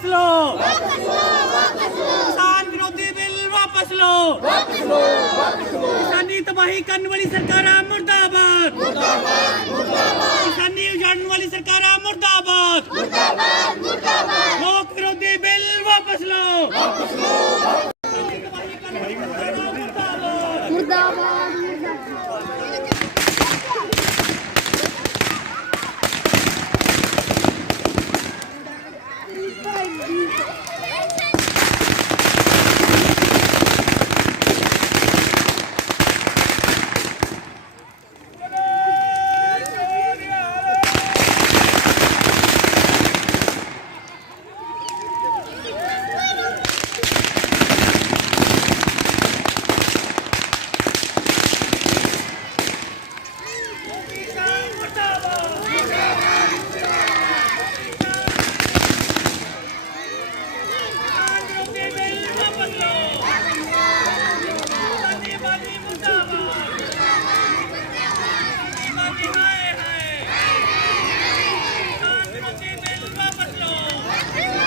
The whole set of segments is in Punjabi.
वापस लो, किसान विरोधी बिल वापस लो, किसानी तबाही करने वाली सरकारां मुर्दाबाद, किसानी उजाड़ने वाली सरकारां मुर्दाबाद, लोक विरोधी बिल वापस लो,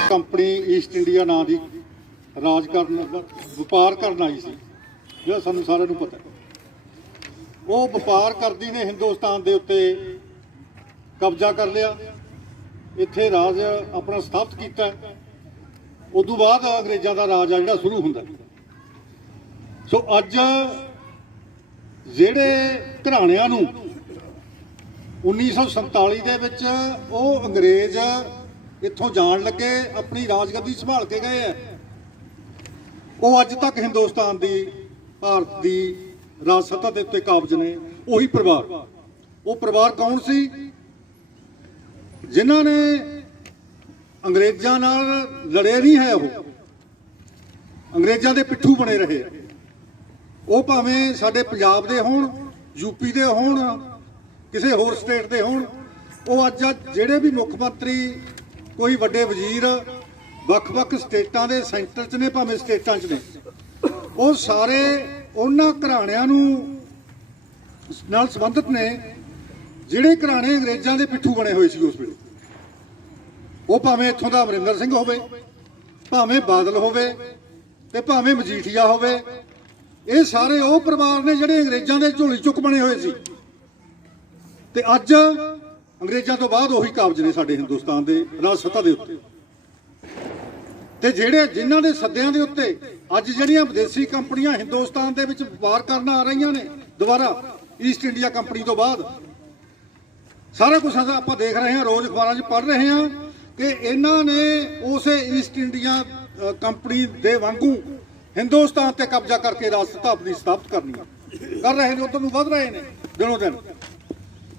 कंपनी ईस्ट इंडिया नां दी राज करन व्यापार करन आई सी, जो सानू सारिਆਂ ਨੂੰ पता वो व्यापार करदी ने हिंदुस्तान दे उत्ते कब्जा कर लिया, इत्थे राज अपना स्थापित किया। उस तो बाद अंग्रेज़ों का राज आ जिहड़ा शुरू हुंदा। सो अज जिहड़े घराणिਆਂ ਨੂੰ 1947 ਦੇ ਵਿੱਚ ਉਹ अंग्रेज़ इत्थों जान लगे अपनी राजगद्दी संभाल के गए हैं, वो अज तक हिंदुस्तान की भारत की राज सत्ता के उत्ते काबज ने। उही परिवार, वो परिवार कौन सी जिन्हां ने अंग्रेज़ों नाल लड़े नहीं है, वो अंग्रेज़ों के पिट्ठू बने रहे। वो भावें साडे पंजाब दे होण, यूपी दे होण, किसी होर स्टेट दे होण, वो अज जिहड़े भी मुख मंत्री कोई वड्डे वजीर ਵੱਖ-ਵੱਖ स्टेटां दे सेंटर च ने, भावें स्टेटां च ने, वो सारे उन्हां घराणिਆਂ ਨੂੰ नाल संबंधित ने ਜਿਹੜੇ घराणे अंग्रेज़ां दे पिट्ठू बने हुए सी उस वेले। वो भावें इत्थों दा अमरिंदर सिंह होवे, भावें बादल होवे ते भावें मजीठीआ होवे, ये सारे वो परिवार ने ਜਿਹੜੇ अंग्रेज़ां दे ਝੋਲੀ चुक बने हुए सी। ते अज अंग्रेज़ों तो बाद उही काबज ने साडे हिंदुस्तान के राज सत्ता के उत्ते। ते जिहड़े जिन्हां दे सद्दियां दे उत्ते अज जिहड़ियां विदेशी कंपनियां हिंदुस्तान दे विच व्यापार करन आ रहीआं ने दोबारा ईस्ट इंडिया कंपनी तो बाद, सारा कुछ आपां देख रहे हैं, रोज़ अखबारां 'च पढ़ रहे हैं कि इन्हां ने उस ईस्ट इंडिया कंपनी दे वांगू हिंदुस्तान ते कब्जा करके राज सत्ता अपनी स्थापित करनी कर रहे हैं, उधर नूं वध रहे हैं दिनों दिन।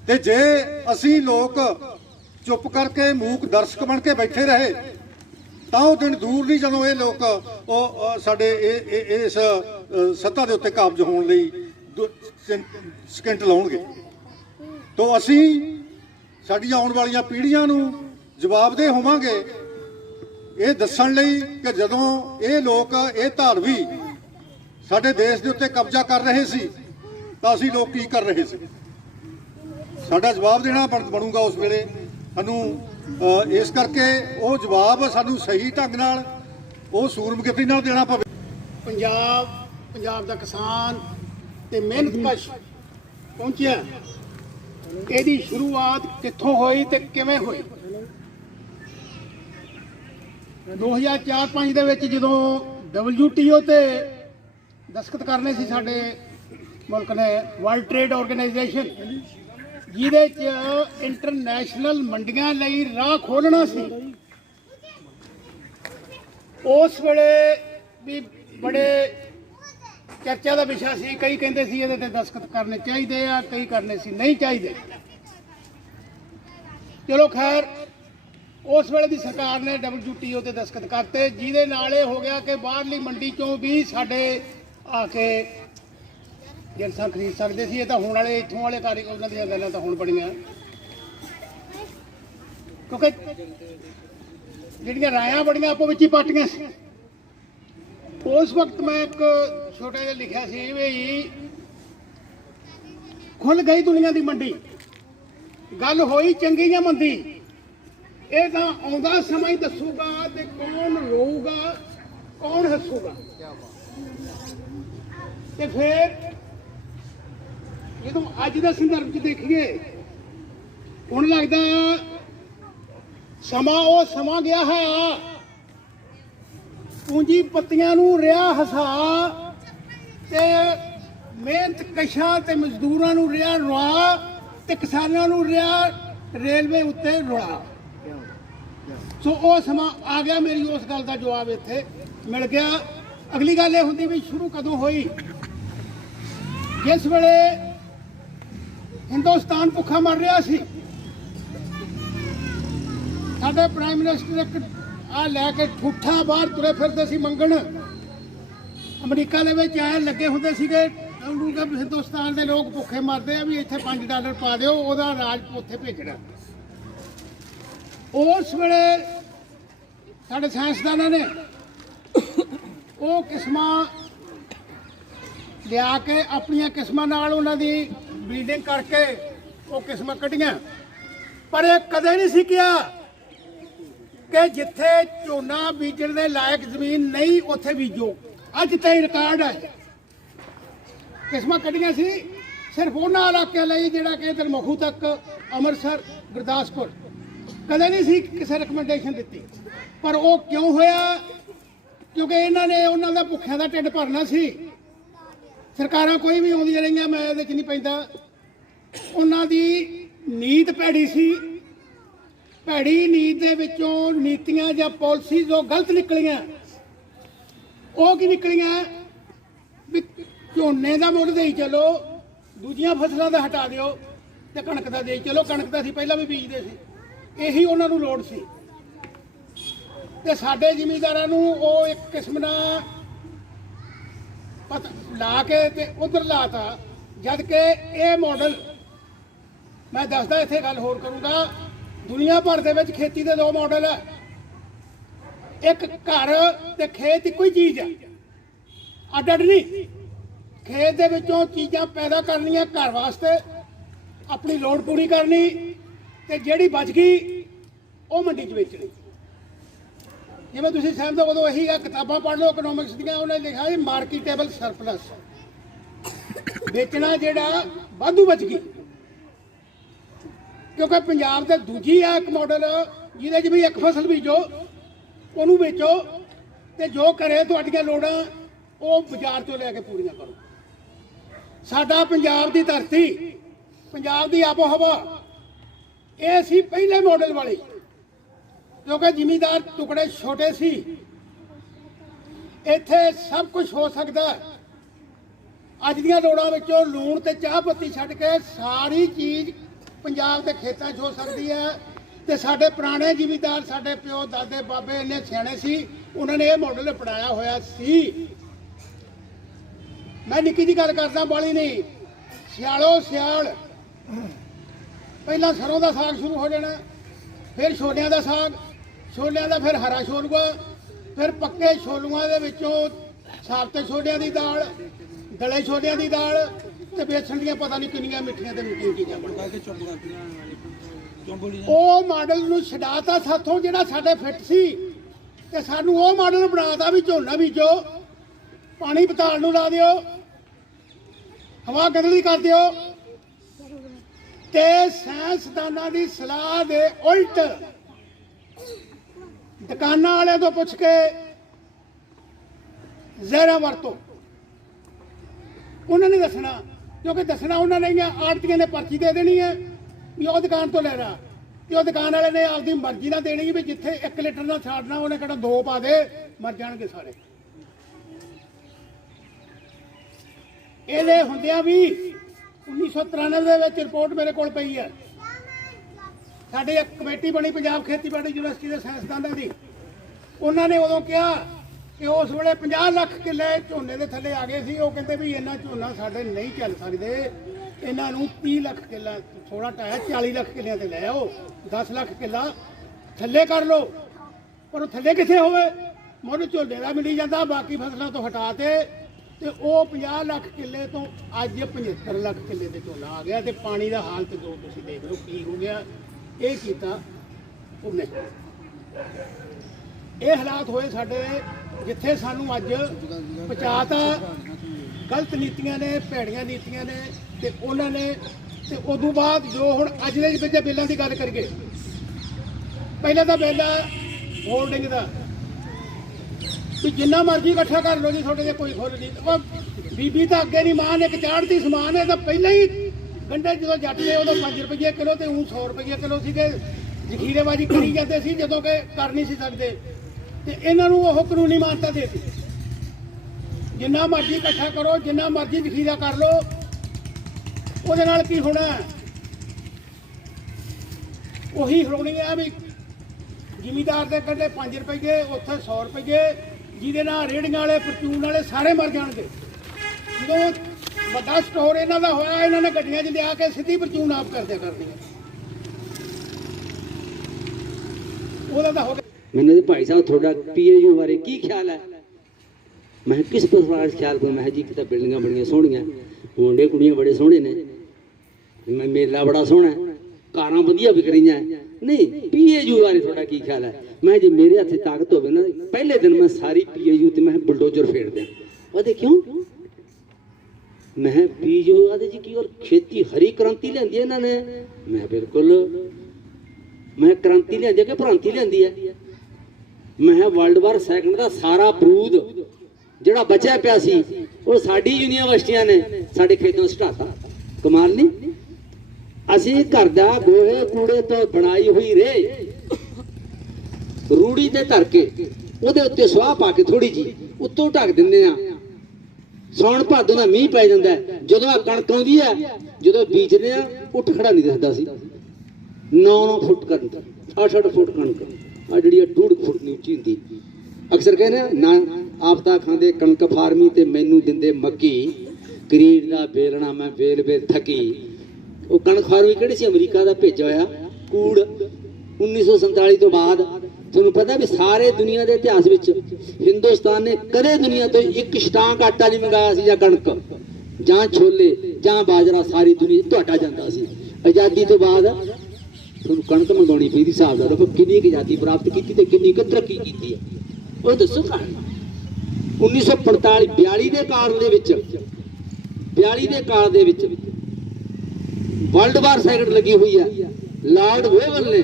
ते जे असी लोग चुप करके मूक दर्शक बन के बैठे रहे तो वो दिन दूर नहीं जदों ये लोग साडे इस सत्ता दे उत्ते काबज होने लई सकिंट लाउणगे। तो असी साडीआं आउण वालीआं पीढ़ियां नूं जवाबदेह होवांगे ये दस्सण लई कि जदों ये लोग ये धारवी साडे देश दे उत्ते कब्जा कर रहे सी तां असी लोग की कर रहे सी। साडा जवाब देना बनूगा उस वेले सानू, इस करके वो जवाब सानू सही ढंग नाल वो सूरमगति नाल देना पवे। पंजाब दा किसान ते मेहनतकश पहुंचिया, इहदी शुरुआत कित्थों होई ते किवें होई? 2004-5 दे विच जदों WTO ते दस्तखत करने सी साडे मुल्क ने, वर्ल्ड ट्रेड ऑर्गेनाइजेशन जिहदे च इंटरनेशनल मंडियां लई राह खोलना सी, उस वेले भी बड़े चर्चा का विषय सी। कई कहते सी इहदे ते दस्तखत करने चाहिए आ, कई करने सी नहीं चाहिए। चलो खैर, उस वेले दी सरकार ने WTO ते दस्तखत करते, जिहदे नाल हो गया कि बाहरली मंडी चों भी साडे आके जिनसां खरीद सकते सी। ये तो होने वाले इत्थों वाले कारीगर उन्हां दीयां गल्लां तां हुण बड़ियां, क्योंकि जिहड़ियां रायां बड़ियां आपो विच ही पाटियां सी। उस वक्त मैं एक छोटा जिहा लिखिया सी भी खुल गई दुनिया की मंडी, गल होई चंगी या मंदी, ਇਹ ਤਾਂ ਆਉਂਦਾ ਸਮਾਂ ਹੀ ਦੱਸੂਗਾ ਤੇ ਕੌਣ ਰੋਊਗਾ ਕੌਣ ਹੱਸੂਗਾ। ਤੇ ਫਿਰ ਜਦੋਂ ਅੱਜ ਦਾ ਸੰਦਰਭ 'ਚ ਦੇਖੀਏ, ਹੁਣ ਲੱਗਦਾ ਸਮਾਂ ਉਹ ਸਮਾਂ ਗਿਆ ਹੈ, ਪੂੰਜੀਪਤੀਆਂ ਨੂੰ ਰਿਹਾ ਹਸਾ ਤੇ ਮਿਹਨਤ ਕਸ਼ਾਂ ਤੇ ਮਜ਼ਦੂਰਾਂ ਨੂੰ ਰਿਹਾ ਰੁਆ ਤੇ ਕਿਸਾਨਾਂ ਨੂੰ ਰਿਹਾ ਰੇਲਵੇ ਉੱਤੇ ਰੁਲਾ। ਸੋ ਉਹ ਸਮਾਂ ਆ ਗਿਆ। ਮੇਰੀ ਉਸ ਗੱਲ ਦਾ ਜਵਾਬ ਇੱਥੇ ਮਿਲ ਗਿਆ। ਅਗਲੀ ਗੱਲ ਇਹ ਹੁੰਦੀ ਵੀ ਸ਼ੁਰੂ ਕਦੋਂ ਹੋਈ? ਜਿਸ ਵੇਲੇ ਹਿੰਦੁਸਤਾਨ ਭੁੱਖਾ ਮਰ ਰਿਹਾ ਸੀ, ਸਾਡੇ ਪ੍ਰਾਈਮ ਮਿਨਿਸਟਰ ਇੱਕ ਆ ਲੈ ਕੇ ਠੂਠਾ ਬਾਹਰ ਤੁਰੇ ਫਿਰਦੇ ਸੀ ਮੰਗਣ। ਅਮਰੀਕਾ ਦੇ ਵਿੱਚ ਆਏ ਲੱਗੇ ਹੁੰਦੇ ਸੀਗੇ ਉਹਨੂੰ ਕਿ ਹਿੰਦੁਸਤਾਨ ਦੇ ਲੋਕ ਭੁੱਖੇ ਮਰਦੇ ਆ, ਵੀ ਇੱਥੇ $5 ਪਾ ਦਿਓ, ਉਹਦਾ ਰਾਜ ਉੱਥੇ ਭੇਜਣਾ। ਉਸ ਵੇਲੇ ਸਾਡੇ ਸਾਇੰਸਦਾਨਾਂ ਨੇ ਉਹ ਕਿਸਮਾਂ ਲਿਆ ਕੇ ਆਪਣੀਆਂ ਕਿਸਮਾਂ ਨਾਲ ਉਹਨਾਂ ਦੀ ਬਰੀਡਿੰਗ ਕਰਕੇ ਉਹ ਕਿਸਮਾਂ ਕੱਢੀਆਂ। ਪਰ ਇਹ ਕਦੇ ਨਹੀਂ ਸੀ ਕਿਹਾ ਕਿ ਜਿੱਥੇ ਝੋਨਾ ਬੀਜਣ ਦੇ ਲਾਇਕ ਜ਼ਮੀਨ ਨਹੀਂ ਉੱਥੇ ਬੀਜੋ। ਅੱਜ ਤਾਈਂ ਰਿਕਾਰਡ ਹੈ। ਕਿਸਮਾਂ ਕੱਢੀਆਂ ਸੀ ਸਿਰਫ ਉਹਨਾਂ ਇਲਾਕਿਆਂ ਲਈ ਜਿਹੜਾ ਕਿ ਇਧਰ ਮਖੂ ਤੱਕ, ਅੰਮ੍ਰਿਤਸਰ, ਗੁਰਦਾਸਪੁਰ। ਕਦੇ ਨਹੀਂ ਸੀ ਕਿਸੇ ਰਿਕਮੈਂਡੇਸ਼ਨ ਦਿੱਤੀ। ਪਰ ਉਹ ਕਿਉਂ ਹੋਇਆ? ਕਿਉਂਕਿ ਇਹਨਾਂ ਨੇ ਉਹਨਾਂ ਦਾ ਭੁੱਖਿਆਂ ਦਾ ਢਿੱਡ ਭਰਨਾ ਸੀ। ਸਰਕਾਰਾਂ ਕੋਈ ਵੀ ਆਉਂਦੀਆਂ ਰਹੀਆਂ, ਮੈਂ ਇਹਦੇ 'ਚ ਨਹੀਂ ਪੈਂਦਾ। ਉਹਨਾਂ ਦੀ ਨੀਤ ਭੈੜੀ ਸੀ। ਭੈੜੀ ਨੀਤ ਦੇ ਵਿੱਚੋਂ ਨੀਤੀਆਂ ਜਾਂ ਪਾਲਿਸੀ ਜੋ ਗਲਤ ਨਿਕਲੀਆਂ, ਉਹ ਕੀ ਨਿਕਲੀਆਂ ਵੀ ਝੋਨੇ ਦਾ ਮੁੱਲ ਦੇਈ ਚਲੋ, ਦੂਜੀਆਂ ਫਸਲਾਂ ਦਾ ਹਟਾ ਦਿਓ ਤੇ ਕਣਕ ਦਾ ਦੇਈ ਚਲੋ। ਕਣਕ ਦਾ ਸੀ ਪਹਿਲਾਂ ਵੀ ਬੀਜਦੇ ਸੀ, ਇਹੀ ਉਹਨਾਂ ਨੂੰ ਲੋੜ ਸੀ। ਤੇ ਸਾਡੇ ਜ਼ਿਮੀਂਦਾਰਾਂ ਨੂੰ ਉਹ ਇੱਕ ਕਿਸਮ ਦਾ ਪਤਾ ਲਾ ਕੇ ਤੇ ਉਧਰ ਲਾਤਾ। ਜਦ ਕਿ ਇਹ ਮਾਡਲ, ਮੈਂ ਦੱਸਦਾ ਇੱਥੇ ਗੱਲ ਹੋਰ ਕਰੂੰਗਾ, ਦੁਨੀਆ ਭਰ ਦੇ ਵਿੱਚ ਖੇਤੀ ਦੇ 2 ਮਾਡਲ ਹੈ। ਇੱਕ ਘਰ ਤੇ ਖੇਤ ਇੱਕੋ ਹੀ ਚੀਜ਼ ਹੈ, ਅੱਡ ਅੱਡ ਨਹੀਂ। ਖੇਤ ਦੇ ਵਿੱਚੋਂ ਚੀਜ਼ਾਂ ਪੈਦਾ ਕਰਨੀਆਂ ਘਰ ਵਾਸਤੇ, ਆਪਣੀ ਲੋੜ ਪੂਰੀ ਕਰਨੀ, ਤੇ ਜਿਹੜੀ ਬਚ ਗਈ ਉਹ ਮੰਡੀ 'ਚ ਵੇਚਣੀ। ਜਿਵੇਂ ਤੁਸੀਂ ਸਹਿਮਤ ਹੋ, ਉਦੋਂ ਇਹੀ ਆ, ਕਿਤਾਬਾਂ ਪੜ੍ਹ ਲਓ ਇਕਨੋਮਿਕਸ ਦੀਆਂ, ਉਹਨੇ ਲਿਖਿਆ ਸੀ ਮਾਰਕੀਟੇਬਲ ਸਰਪਲਸ, ਵੇਚਣਾ ਜਿਹੜਾ ਵਾਧੂ ਬਚ ਗਈ। ਕਿਉਂਕਿ ਪੰਜਾਬ ਤੇ ਦੂਜੀ ਆ ਇੱਕ ਮਾਡਲ ਜਿਹਦੇ 'ਚ ਵੀ ਇੱਕ ਫਸਲ ਬੀਜੋ, ਉਹਨੂੰ ਵੇਚੋ, ਤੇ ਜੋ ਕਰੇ ਤੁਹਾਡੀਆਂ ਲੋੜਾਂ ਉਹ ਬਾਜ਼ਾਰ ਤੋਂ ਲੈ ਕੇ ਪੂਰੀਆਂ ਕਰੋ। ਸਾਡਾ ਪੰਜਾਬ ਦੀ ਧਰਤੀ, ਪੰਜਾਬ ਦੀ ਆਬੋ ਹਵਾ, ਇਹ ਸੀ ਪਹਿਲੇ ਮਾਡਲ ਵਾਲੀ। ਕਿਉਂਕਿ ਜ਼ਿਮੀਂਦਾਰ ਟੁਕੜੇ ਛੋਟੇ ਸੀ, ਇੱਥੇ ਸਭ ਕੁਝ ਹੋ ਸਕਦਾ। ਅੱਜ ਦੀਆਂ ਲੋੜਾਂ ਵਿੱਚੋਂ ਲੂਣ ਤੇ ਚਾਹ ਪੱਤੀ ਛੱਡ ਕੇ ਸਾਰੀ ਚੀਜ਼ ਪੰਜਾਬ ਦੇ ਖੇਤਾਂ 'ਚ ਹੋ ਸਕਦੀ ਹੈ। ਤੇ ਸਾਡੇ ਪੁਰਾਣੇ ਜ਼ਿਮੀਂਦਾਰ, ਸਾਡੇ ਪਿਓ ਦਾਦੇ ਬਾਬੇ ਇੰਨੇ ਸਿਆਣੇ ਸੀ, ਉਹਨਾਂ ਨੇ ਇਹ ਮਾਡਲ ਅਪਣਾਇਆ ਹੋਇਆ ਸੀ। ਮੈਂ ਨਿੱਕੀ ਜਿਹੀ ਗੱਲ ਕਰਦਾ, ਬਾਲੀ ਨਹੀਂ। ਸਿਆਲੋ ਸਿਆਲ ਪਹਿਲਾਂ ਸਰੋਂ ਦਾ ਸਾਗ ਸ਼ੁਰੂ ਹੋ ਜਾਣਾ, ਫਿਰ ਛੋਲਿਆਂ ਦਾ ਸਾਗ, ਛੋਲਿਆਂ ਦਾ ਫਿਰ ਹਰਾ ਛੋਲੂਆ, ਫਿਰ ਪੱਕੇ ਛੋਲੂਆਂ ਦੇ ਵਿੱਚੋਂ ਸਾਬਤੇ ਛੋਲਿਆਂ ਦੀ ਦਾਲ, ਗਲੇ ਛੋਲਿਆਂ ਦੀ ਦਾਲ, ਤੇ ਬੇਸਣ ਦੀਆਂ ਪਤਾ ਨਹੀਂ ਕਿੰਨੀਆਂ ਮਿੱਠੀਆਂ ਤੇ ਮਿੱਠੀਆਂ ਚੀਜ਼ਾਂ ਬਣਾ ਕੇ ਉਹ ਮਾਡਲ ਨੂੰ ਛਡਾਤਾ ਸਾਥੋਂ, ਜਿਹੜਾ ਸਾਡੇ ਫਿੱਟ ਸੀ। ਤੇ ਸਾਨੂੰ ਉਹ ਮਾਡਲ ਬਣਾਤਾ ਵੀ ਝੋਨਾ ਬੀਜੋ, ਪਾਣੀ ਪਤਾਲ ਨੂੰ ਲਾ ਦਿਓ, ਹਵਾ ਗੰਦਲੀ ਕਰ ਦਿਓ। ਤੇ ਸਾਇੰਸਦਾਨਾਂ ਦੀ ਸਲਾਹ ਦੇ ਉਲਟ ਦੁਕਾਨਾਂ ਵਾਲਿਆਂ ਤੋਂ ਪੁੱਛ ਕੇ ਜ਼ਹਿਰਾਂ ਵਰਤੋ। ਉਹਨਾਂ ਨੇ ਦੱਸਣਾ, ਕਿਉਂਕਿ ਦੱਸਣਾ ਉਹਨਾਂ ਨੇ, ਆੜਤੀਆਂ ਨੇ ਪਰਚੀ ਦੇ ਦੇਣੀ ਹੈ ਵੀ ਉਹ ਦੁਕਾਨ ਤੋਂ ਲੈਣਾ, ਤੇ ਉਹ ਦੁਕਾਨ ਵਾਲੇ ਨੇ ਆਪਦੀ ਮਰਜ਼ੀ ਨਾਲ ਦੇਣੀ ਵੀ ਜਿੱਥੇ 1 ਲੀਟਰ ਨਾਲ ਛਾੜਨਾ ਉਹਨੇ ਕਿਹੜਾ 2 ਪਾ ਦੇ, ਮਰ ਜਾਣਗੇ ਸਾਰੇ। ਇਹਦੇ ਹੁੰਦਿਆਂ ਵੀ 1993 ਦੇ ਵਿੱਚ ਰਿਪੋਰਟ ਮੇਰੇ ਕੋਲ ਪਈ ਹੈ। ਸਾਡੀ ਇੱਕ ਕਮੇਟੀ ਬਣੀ ਪੰਜਾਬ ਖੇਤੀਬਾੜੀ ਯੂਨੀਵਰਸਿਟੀ ਦੇ ਸਾਇੰਸਦਾਨਾਂ ਦੀ। ਉਹਨਾਂ ਨੇ ਉਦੋਂ ਕਿਹਾ ਕਿ ਉਸ ਵੇਲੇ 50 ਲੱਖ ਕਿੱਲੇ ਝੋਨੇ ਦੇ ਥੱਲੇ ਆ ਗਏ ਸੀ। ਉਹ ਕਹਿੰਦੇ ਵੀ ਇੰਨਾ ਝੋਨਾ ਸਾਡੇ ਨਹੀਂ ਚੱਲ ਸਕਦੇ, ਇਹਨਾਂ ਨੂੰ 30 ਲੱਖ ਕਿੱਲਾ, ਥੋੜਾ ਢਾਇਆ 40 ਲੱਖ ਕਿੱਲਿਆਂ ਤੇ ਲੈ ਆਓ, 10 ਲੱਖ ਕਿੱਲਾ ਥੱਲੇ ਕਰ ਲਓ। ਪਰ ਉਹ ਥੱਲੇ ਕਿੱਥੇ ਹੋਵੇ, ਮੁੱਢ ਝੋਨੇ ਦਾ ਮਿਲੀ ਜਾਂਦਾ, ਬਾਕੀ ਫਸਲਾਂ ਤੋਂ ਹਟਾ ਤੇ ਉਹ 50 ਲੱਖ ਕਿੱਲੇ ਤੋਂ ਅੱਜ 75 ਲੱਖ ਕਿੱਲੇ ਤੇ ਝੋਨਾ ਆ ਗਿਆ। ਤੇ ਪਾਣੀ ਦਾ ਹਾਲਤ ਜੋ ਤੁਸੀਂ ਦੇਖ ਲਓ ਕੀ ਹੋ ਗਿਆ। ਇਹ ਕੀਤਾ ਉਹਨੇ ਇਹ ਹਾਲਾਤ ਹੋਏ ਸਾਡੇ, ਜਿੱਥੇ ਸਾਨੂੰ ਅੱਜ ਪਹੁੰਚਾਤਾ ਗਲਤ ਨੀਤੀਆਂ ਨੇ, ਭੈੜੀਆਂ ਨੀਤੀਆਂ ਨੇ, ਤੇ ਉਹਨਾਂ ਨੇ। ਤੇ ਉਦੋਂ ਬਾਅਦ ਜੋ ਹੁਣ ਅੱਜ ਦੇ ਵਿੱਚ ਬਿੱਲਾਂ ਦੀ ਗੱਲ ਕਰੀਏ, ਪਹਿਲਾਂ ਤਾਂ ਬਿੱਲ ਹੋਲਡਿੰਗ ਦਾ ਵੀ ਜਿੰਨਾ ਮਰਜ਼ੀ ਇਕੱਠਾ ਕਰ ਲਓ ਜੀ, ਤੁਹਾਡੇ 'ਤੇ ਕੋਈ ਖੁੱਲ ਨਹੀਂ। ਉਹ ਬੀਬੀ ਤਾਂ ਅੱਗੇ ਨਹੀਂ, ਮਾਂ ਨੇ ਇੱਕ ਚਾੜਤੀ ਸਮਾਨ ਹੈ ਤਾਂ ਪਹਿਲਾਂ ਹੀ ਗੰਢੇ ਜਦੋਂ ਜੱਟ ਨੇ ਉਦੋਂ 5 ਰੁਪਏ ਕਿਲੋ ਤੇ ਉਹ 100 ਰੁਪਏ ਕਿਲੋ ਸੀਗੇ, ਜ਼ਖੀਰੇਬਾਜ਼ੀ ਕਰੀ ਜਾਂਦੇ ਸੀ ਜਦੋਂ ਕਿ ਕਰ ਨਹੀਂ ਸੀ ਸਕਦੇ। ਤੇ ਇਹਨਾਂ ਨੂੰ ਉਹ ਕਾਨੂੰਨੀ ਮਾਨਤਾ ਦੇ ਦਿੱਤੀ, ਜਿੰਨਾ ਮਰਜ਼ੀ ਇਕੱਠਾ ਕਰੋ, ਜਿੰਨਾ ਮਰਜ਼ੀ ਜ਼ਖੀਰਾ ਕਰ ਲਓ। ਉਹਦੇ ਨਾਲ ਕੀ ਹੋਣਾ, ਉਹੀ ਹੋਣੀ ਹੈ ਵੀ ਜ਼ਿਮੀਦਾਰ ਦੇ ਕੰਢੇ 5 ਰੁਪਏ, ਉੱਥੇ 100 ਰੁਪਏ, ਜਿਹਦੇ ਨਾਲ ਰੇਹੜੀਆਂ ਵਾਲੇ, ਪਰਚੂਨ ਵਾਲੇ ਸਾਰੇ ਮਰ ਜਾਣਗੇ। ਜਦੋਂ ਵੱਡਾ ਸਟੋਰ ਇਹਨਾਂ ਦਾ ਹੋਇਆ, ਇਹਨਾਂ ਨੇ ਗੱਡੀਆਂ 'ਚ ਲਿਆ ਕੇ ਸਿੱਧੀ ਪਰਚੂਨ ਆਪ ਕਰਦੀਆਂ ਉਹਦਾ ਤਾਂ ਹੋ ਗਿਆ। मैंने भाई साहब थोड़ा PAU बारे की ख्याल है? मैं किस प्रकार ख्याल करूँ? मैं जी कि बिल्डिंग बड़िया सोहनिया, मुंडे कुड़ियाँ बड़े सोहने ने, मैं मेला बड़ा सोहना है, कारां वधिया विक रही हैं। नहीं, PAU बारे थोड़ा की ख्याल है? मैं जी मेरे हथे ताकत हो ना, पहले दिन मैं सारी PAU ते मैं बुलडोजर फेर दें। वो क्यों? मैं PAU आदे जी की और खेती हरी क्रांति लियांदी है इन्होंने। मैं बिल्कुल मैं क्रांति लियांदी कि भ्रांति लियांदी है? मैं वर्ल्ड वार सैकंड का सारा बरूद ਜਿਹੜਾ ਬਚਿਆ ਪਿਆ ਸੀ ਉਹ ਸਾਡੀ ਯੂਨੀਵਰਸਿਟੀਆਂ ਨੇ ਸਾਡੇ ਖੇਤਾਂ ਸਟਾਤਾ। ਕਮਾਲ ਨਹੀਂ, ਅਸੀਂ ਘਰ ਦਾ ਗੋਹੇ ਕੂੜੇ ਤੋਂ ਬਣਾਈ ਹੋਈ ਰੇ ਰੂੜੀ ਤੇ ਧਰ ਕੇ ਉਹਦੇ ਉੱਤੇ ਸਵਾਹ ਪਾ ਕੇ ਥੋੜੀ ਜੀ ਉੱਤੋਂ ਢੱਕ ਦਿੰਦੇ ਆ। ਸੌਣ ਭਾਦੋਂ ਦਾ ਮੀਂਹ ਪੈ ਜਾਂਦਾ, ਜਦੋਂ ਆ ਕਣਕ ਆਉਂਦੀ ਆ, ਜਦੋਂ ਬੀਜਦੇ ਆ ਉੱਠ ਖੜਾ ਨਹੀਂ ਦਿਸਦਾ ਸੀ। 9-9 ਫੁੱਟ ਕਣਕ, 8-8 ਫੁੱਟ ਕਣਕ, ਆ ਜਿਹੜੀ 1.5 ਫੁੱਟ ਦੀ ਉੱਚੀ ਹੁੰਦੀ। ਅਕਸਰ ਕਹਿੰਦੇ ਨਾ ਆਪਦਾ ਖਾਂਦੇ ਕਣਕ ਫਾਰਮੀ ਤੇ ਮੈਨੂੰ ਦਿੰਦੇ ਮੱਕੀ, ਕਰੀੜ ਦਾ ਬੇਲਣਾ ਮੈਂ ਵੇਲ ਵੇਲ ਥਕੀ। ਉਹ ਕਣਕ ਫਾਰਮੀ ਕਿਹੜੀ ਸੀ? ਅਮਰੀਕਾ ਦਾ ਭੇਜਿਆ ਹੋਇਆ ਕੂੜ। 1947 ਤੋਂ ਬਾਅਦ ਤੁਹਾਨੂੰ ਪਤਾ ਵੀ ਸਾਰੇ ਦੁਨੀਆ ਦੇ ਇਤਿਹਾਸ ਵਿੱਚ ਹਿੰਦੁਸਤਾਨ ਨੇ ਕਦੇ ਦੁਨੀਆ ਤੋਂ ਇੱਕ ਸਟਾਂਕ ਆਟਾ ਨਹੀਂ ਮੰਗਾਇਆ ਸੀ, ਜਾਂ ਕਣਕ ਜਾਂ ਛੋਲੇ ਜਾਂ ਬਾਜਰਾ ਸਾਰੀ ਦੁਨੀਆ ਤੁਹਾਡਾ ਜਾਂਦਾ ਸੀ। ਆਜ਼ਾਦੀ ਤੋਂ ਬਾਅਦ ਤੁਹਾਨੂੰ ਕਣਕ ਮੰਗਾਉਣੀ ਪਈ ਦੀ ਹਿਸਾਬ ਨਾਲ ਦੇਖੋ ਕਿੰਨੀ ਆਜ਼ਾਦੀ ਪ੍ਰਾਪਤ ਕੀਤੀ ਤੇ ਕਿੰਨੀ ਤਰੱਕੀ ਕੀਤੀ ਹੈ ਉਹ ਦੱਸੋ। 1942 ਦੇ ਕਾਲ ਦੇ ਵਿੱਚ 42 ਦੇ ਕਾਲ ਦੇ ਵਿੱਚ ਵਰਲਡ ਵਾਰ ਸੈਕੰਡ ਲੱਗੀ ਹੋਈ ਹੈ। ਲਾਰਡ ਵੇਵਲ ਨੇ,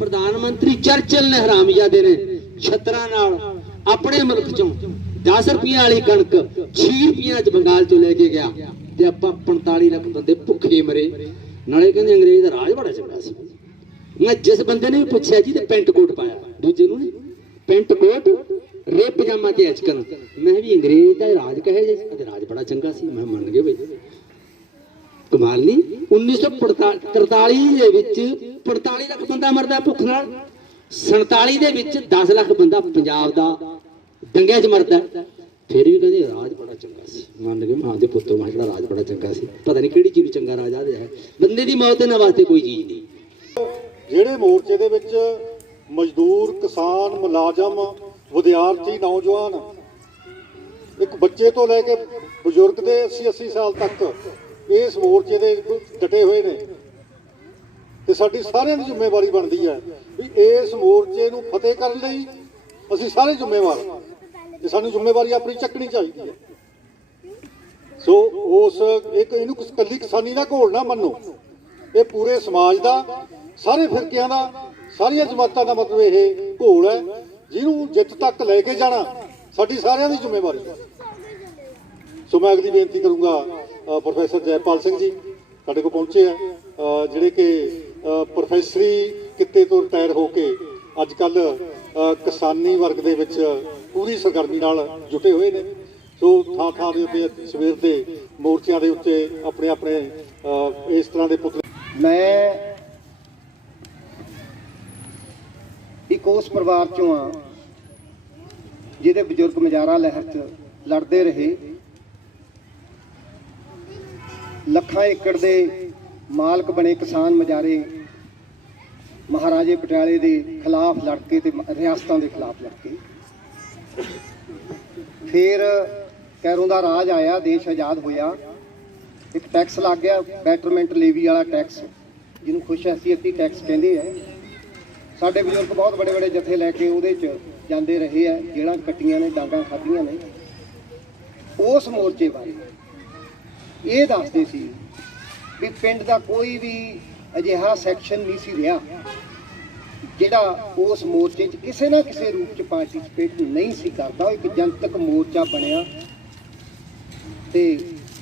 ਪ੍ਰਧਾਨ ਮੰਤਰੀ ਚਰਚਿਲ ਨੇ, ਹਰਾਮਜ਼ਾਦੇ ਨੇ ਛਤਰਾਂ ਨਾਲ ਆਪਣੇ ਮੁਲਕ ਚੋਂ 10 ਰੁਪਏ ਵਾਲੀ ਕਣਕ 6 ਰੁਪਏ ਚ ਬੰਗਾਲ ਚੋਂ ਲੈ ਕੇ ਗਿਆ ਤੇ ਆਪਾਂ 45 ਲੱਖ ਬੰਦੇ ਭੁੱਖੇ ਮਰੇ। ਨਾਲੇ ਕਹਿੰਦੇ ਅੰਗਰੇਜ਼ ਦਾ ਰਾਜ ਬੜਾ ਚੰਗਾ ਸੀ। ਮੈਂ ਜਿਸ ਬੰਦੇ ਨੇ ਵੀ ਪੁੱਛਿਆ ਜੀ ਤੇ ਪੈਂਟ ਕੋਟ ਪਾਇਆ, ਦੂਜੇ ਨੂੰ ਨਹੀਂ, ਪੈਂਟ ਕੋਟ ਰੇ ਪਜਾਮਾ ਤੇ ਅਚਕਨ, ਮੈਂ ਵੀ ਅੰਗਰੇਜ਼ ਦਾ ਰਾਜ ਕਹੇ ਜੇ ਤੇ ਰਾਜ ਬੜਾ ਚੰਗਾ ਸੀ। ਮੈਂ ਮੰਨ ਗਿਆ ਬਈ, ਕਮਾਲ ਨਹੀਂ। 1943 ਦੇ ਵਿੱਚ 45 ਲੱਖ ਬੰਦਾ ਮਰਦਾ ਭੁੱਖ ਨਾਲ, 47 ਦੇ ਵਿੱਚ 10 ਲੱਖ ਬੰਦਾ ਪੰਜਾਬ ਦਾ ਦੰਗਿਆਂ 'ਚ ਮਰਦਾ। ਫਿਰ ਵੀ ਕਹਿੰਦੇ ਰਾਜ ਬੜਾ ਚੰਗਾ ਸੀ। ਮੰਨ ਗਏ ਮਾਂ ਦੇ ਪੁੱਤੋਂ, ਮੈਂ ਜਿਹੜਾ ਰਾਜ ਬੜਾ ਚੰਗਾ ਸੀ। ਪਤਾ ਨਹੀਂ ਕਿਹੜੀ ਚੀਜ਼ ਚੰਗਾ ਰਾਜ ਆਦੇ ਹੈ। ਬੰਦੇ ਦੀ ਮੌਤ ਇਹਨਾਂ ਵਾਸਤੇ ਕੋਈ ਚੀਜ਼ ਨਹੀਂ। ਜਿਹੜੇ ਮੋਰਚੇ ਦੇ ਵਿੱਚ ਮਜ਼ਦੂਰ, ਕਿਸਾਨ, ਮੁਲਾਜ਼ਮ, ਵਿਦਿਆਰਥੀ, ਨੌਜਵਾਨ, ਇੱਕ ਬੱਚੇ ਤੋਂ ਲੈ ਕੇ ਬਜ਼ੁਰਗ ਦੇ 80-80 ਸਾਲ ਤੱਕ ਇਸ ਮੋਰਚੇ ਦੇ ਡਟੇ ਹੋਏ ਨੇ, ਤੇ ਸਾਡੀ ਸਾਰਿਆਂ ਦੀ ਜ਼ਿੰਮੇਵਾਰੀ ਬਣਦੀ ਹੈ ਵੀ ਇਸ ਮੋਰਚੇ ਨੂੰ ਫਤਿਹ ਕਰਨ ਲਈ ਅਸੀਂ ਸਾਰੇ ਜ਼ਿੰਮੇਵਾਰ ਹਾਂ ਤੇ ਸਾਨੂੰ ਜ਼ਿੰਮੇਵਾਰੀ ਆਪਣੀ ਚੱਕਣੀ ਚਾਹੀਦੀ ਹੈ। ਸੋ ਉਸ ਇੱਕ ਇਹਨੂੰ ਇਕੱਲੀ ਕਿਸਾਨੀ ਦਾ ਘੋਲ ਨਾ ਮੰਨੋ, ਇਹ ਪੂਰੇ ਸਮਾਜ ਦਾ, ਸਾਰੇ ਫਿਰਕਿਆਂ ਦਾ, ਸਾਰੀਆਂ ਜਮਾਤਾਂ ਦਾ ਮਤਲਬ ਇਹ ਘੋਲ ਹੈ ਜਿਹਨੂੰ ਜਿੱਤ ਤੱਕ ਲੈ ਕੇ ਜਾਣਾ ਸਾਡੀ ਸਾਰਿਆਂ ਦੀ ਜ਼ਿੰਮੇਵਾਰੀ ਹੈ। ਸੋ ਮੈਂ ਅਗਲੀ ਬੇਨਤੀ ਕਰੂੰਗਾ ਪ੍ਰੋਫੈਸਰ ਜੈਪਾਲ ਸਿੰਘ ਜੀ ਸਾਡੇ ਕੋਲ ਪਹੁੰਚੇ ਆ, ਜਿਹੜੇ ਕਿ ਪ੍ਰੋਫੈਸਰੀ ਕਿੱਤੇ ਤੋਂ ਰਿਟਾਇਰ ਹੋ ਕੇ ਅੱਜ ਕੱਲ ਕਿਸਾਨੀ ਵਰਗ ਦੇ ਵਿੱਚ ਪੂਰੀ ਸਰਗਰਮੀ ਨਾਲ ਜੁਟੇ ਹੋਏ ਨੇ। ਸੋ ਥਾਂ ਥਾਂ ਦੇ ਉੱਤੇ ਸਵੇਰ ਦੇ ਮੋਰਚਿਆਂ ਦੇ ਉੱਤੇ ਆਪਣੇ ਆਪਣੇ ਇਸ ਤਰ੍ਹਾਂ ਦੇ ਪੁਤਲੇ। ਮੈਂ ਇੱਕ ਉਸ ਪਰਿਵਾਰ ਚੋਂ ਆ ਜਿਹਦੇ ਬਜ਼ੁਰਗ ਮਜਾਰਾ ਲਹਿਰ 'ਚ ਲੜਦੇ ਰਹੇ, ਲੱਖਾਂ ਏਕੜ ਦੇ ਮਾਲਕ ਬਣੇ ਕਿਸਾਨ ਮਜਾਰੇ ਮਹਾਰਾਜੇ ਪਟਿਆਲੇ ਦੇ ਖਿਲਾਫ ਲੜ ਕੇ ਤੇ ਰਿਆਸਤਾਂ ਦੇ ਖਿਲਾਫ ਲੜ ਕੇ। ਫਿਰ ਕੈਰੋਂ ਦਾ ਰਾਜ ਆਇਆ, ਦੇਸ਼ ਆਜ਼ਾਦ ਹੋਇਆ, ਇੱਕ ਟੈਕਸ ਲੱਗ ਗਿਆ, ਬੈਟਰਮੈਂਟ ਲੇਵੀ ਵਾਲਾ ਟੈਕਸ, ਜਿਹਨੂੰ ਖੁਸ਼ਹਸੀਅਤੀ ਟੈਕਸ ਕਹਿੰਦੇ ਆ। ਸਾਡੇ ਬਜ਼ੁਰਗ ਬਹੁਤ ਵੱਡੇ ਵੱਡੇ ਜਥੇ ਲੈ ਕੇ ਉਹਦੇ 'ਚ ਜਾਂਦੇ ਰਹੇ ਆ, ਜੇਲ੍ਹਾਂ ਕੱਟੀਆਂ ਨੇ, ਡਾਂਗਾਂ ਖਾਧੀਆਂ ਨੇ। ਉਸ ਮੋਰਚੇ ਬਾਰੇ ਇਹ ਦੱਸਦੇ ਸੀ ਵੀ ਪਿੰਡ ਦਾ ਕੋਈ ਵੀ ਅਜਿਹਾ ਸੈਕਸ਼ਨ ਨਹੀਂ ਸੀ ਰਿਹਾ ਜਿਹੜਾ ਉਸ ਮੋਰਚੇ 'ਚ ਕਿਸੇ ਨਾ ਕਿਸੇ ਰੂਪ 'ਚ ਪਾਰਟਿਸਿਪੇਟ ਨਹੀਂ ਸੀ ਕਰਦਾ। ਉਹ ਇੱਕ ਜਨਤਕ ਮੋਰਚਾ ਬਣਿਆ ਤੇ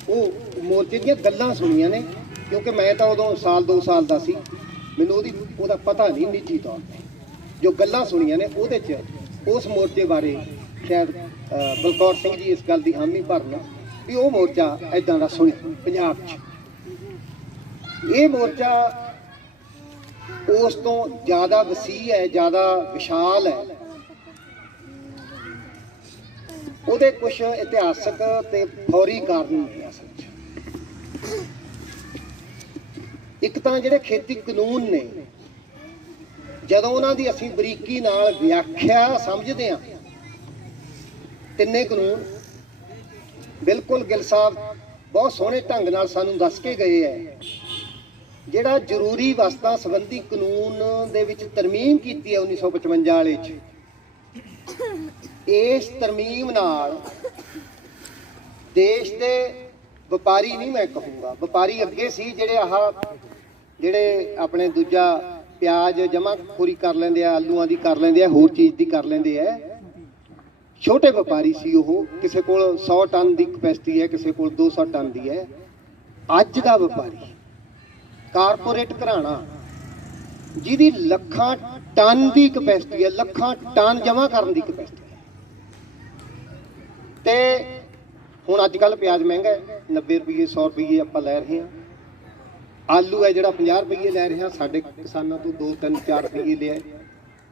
ਉਹ ਮੋਰਚੇ ਦੀਆਂ ਗੱਲਾਂ ਸੁਣੀਆਂ ਨੇ, ਕਿਉਂਕਿ ਮੈਂ ਤਾਂ ਉਦੋਂ ਸਾਲ 2 ਸਾਲ ਦਾ ਸੀ, ਮੈਨੂੰ ਉਹਦਾ ਪਤਾ ਨਹੀਂ ਨਿੱਜੀ ਤੌਰ ਤੇ। ਜੋ ਗੱਲਾਂ ਸੁਣੀਆਂ ਨੇ ਉਹਦੇ 'ਚ ਉਸ ਮੋਰਚੇ ਬਾਰੇ ਸ਼ਾਇਦ ਬਲਕੌਰ ਸਿੰਘ ਜੀ ਇਸ ਗੱਲ ਦੀ ਹਾਮੀ ਭਰਨ ਵੀ ਉਹ ਮੋਰਚਾ ਐਦਾਂ ਦਾ ਸੁਣਿਆ ਪੰਜਾਬ 'ਚ। ਇਹ ਮੋਰਚਾ ਉਸ ਤੋਂ ਜ਼ਿਆਦਾ ਵਸੀਹ ਹੈ, ਜ਼ਿਆਦਾ ਵਿਸ਼ਾਲ ਹੈ। ਉਹਦੇ ਕੁਝ ਇਤਿਹਾਸਕ ਤੇ ਫੌਰੀ ਕਾਰਨ ਨੇ ਅਸਲ 'ਚ। ਇੱਕ ਤਾਂ ਜਿਹੜੇ ਖੇਤੀ ਕਾਨੂੰਨ ਨੇ, ਜਦੋਂ ਉਹਨਾਂ ਦੀ ਅਸੀਂ ਬਰੀਕੀ ਨਾਲ ਵਿਆਖਿਆ ਸਮਝਦੇ ਹਾਂ, ਤਿੰਨੇ ਕਾਨੂੰਨ ਬਿਲਕੁਲ ਗਿੱਲ ਸਾਹਿਬ ਬਹੁਤ ਸੋਹਣੇ ਢੰਗ ਨਾਲ ਸਾਨੂੰ ਦੱਸ ਕੇ ਗਏ ਹੈ। ਜਿਹੜਾ ਜ਼ਰੂਰੀ ਵਸਤਾਂ ਸੰਬੰਧੀ ਕਾਨੂੰਨ ਦੇ ਵਿੱਚ ਤਰਮੀਮ ਕੀਤੀ ਹੈ 1955 ਵਾਲੇ 'ਚ, ਇਸ ਤਰਮੀਮ ਨਾਲ ਦੇਸ਼ ਦੇ ਵਪਾਰੀ ਨਹੀਂ, ਮੈਂ ਕਹੂੰਗਾ ਵਪਾਰੀ ਅੱਗੇ ਸੀ ਜਿਹੜੇ ਆਪਣੇ ਦੂਜਾ ਪਿਆਜ਼ ਜਮਾਖੋਰੀ ਕਰ ਲੈਂਦੇ ਆ, ਆਲੂਆਂ ਦੀ ਕਰ ਲੈਂਦੇ ਆ, ਹੋਰ ਚੀਜ਼ ਦੀ ਕਰ ਲੈਂਦੇ ਆ, ਛੋਟੇ ਵਪਾਰੀ ਸੀ ਉਹ। ਕਿਸੇ ਕੋਲ 100 ਟਨ ਦੀ ਕਪੈਸਿਟੀ ਹੈ, ਕਿਸੇ ਕੋਲ 200 ਟਨ ਦੀ ਹੈ। ਅੱਜ ਦਾ ਵਪਾਰੀ ਕਾਰਪੋਰੇਟ ਘਰਾਣਾ ਜਿਹਦੀ ਲੱਖਾਂ ਟਨ ਦੀ ਕਪੈਸਿਟੀ ਹੈ, ਲੱਖਾਂ ਟਨ ਜਮ੍ਹਾਂ ਕਰਨ ਦੀ ਕਪੈਸਿਟੀ ਹੈ। ਤੇ ਹੁਣ ਅੱਜ ਕੱਲ੍ਹ ਪਿਆਜ਼ ਮਹਿੰਗਾ ਹੈ, 90 ਰੁਪਏ 100 ਰੁਪਏ ਆਪਾਂ ਲੈ ਰਹੇ ਹਾਂ। ਆਲੂ ਹੈ ਜਿਹੜਾ 50 ਰੁਪਏ ਲੈ ਰਹੇ ਹਾਂ, ਸਾਡੇ ਕਿਸਾਨਾਂ ਤੋਂ 2 3 4 ਰੁਪਏ ਲਿਆ।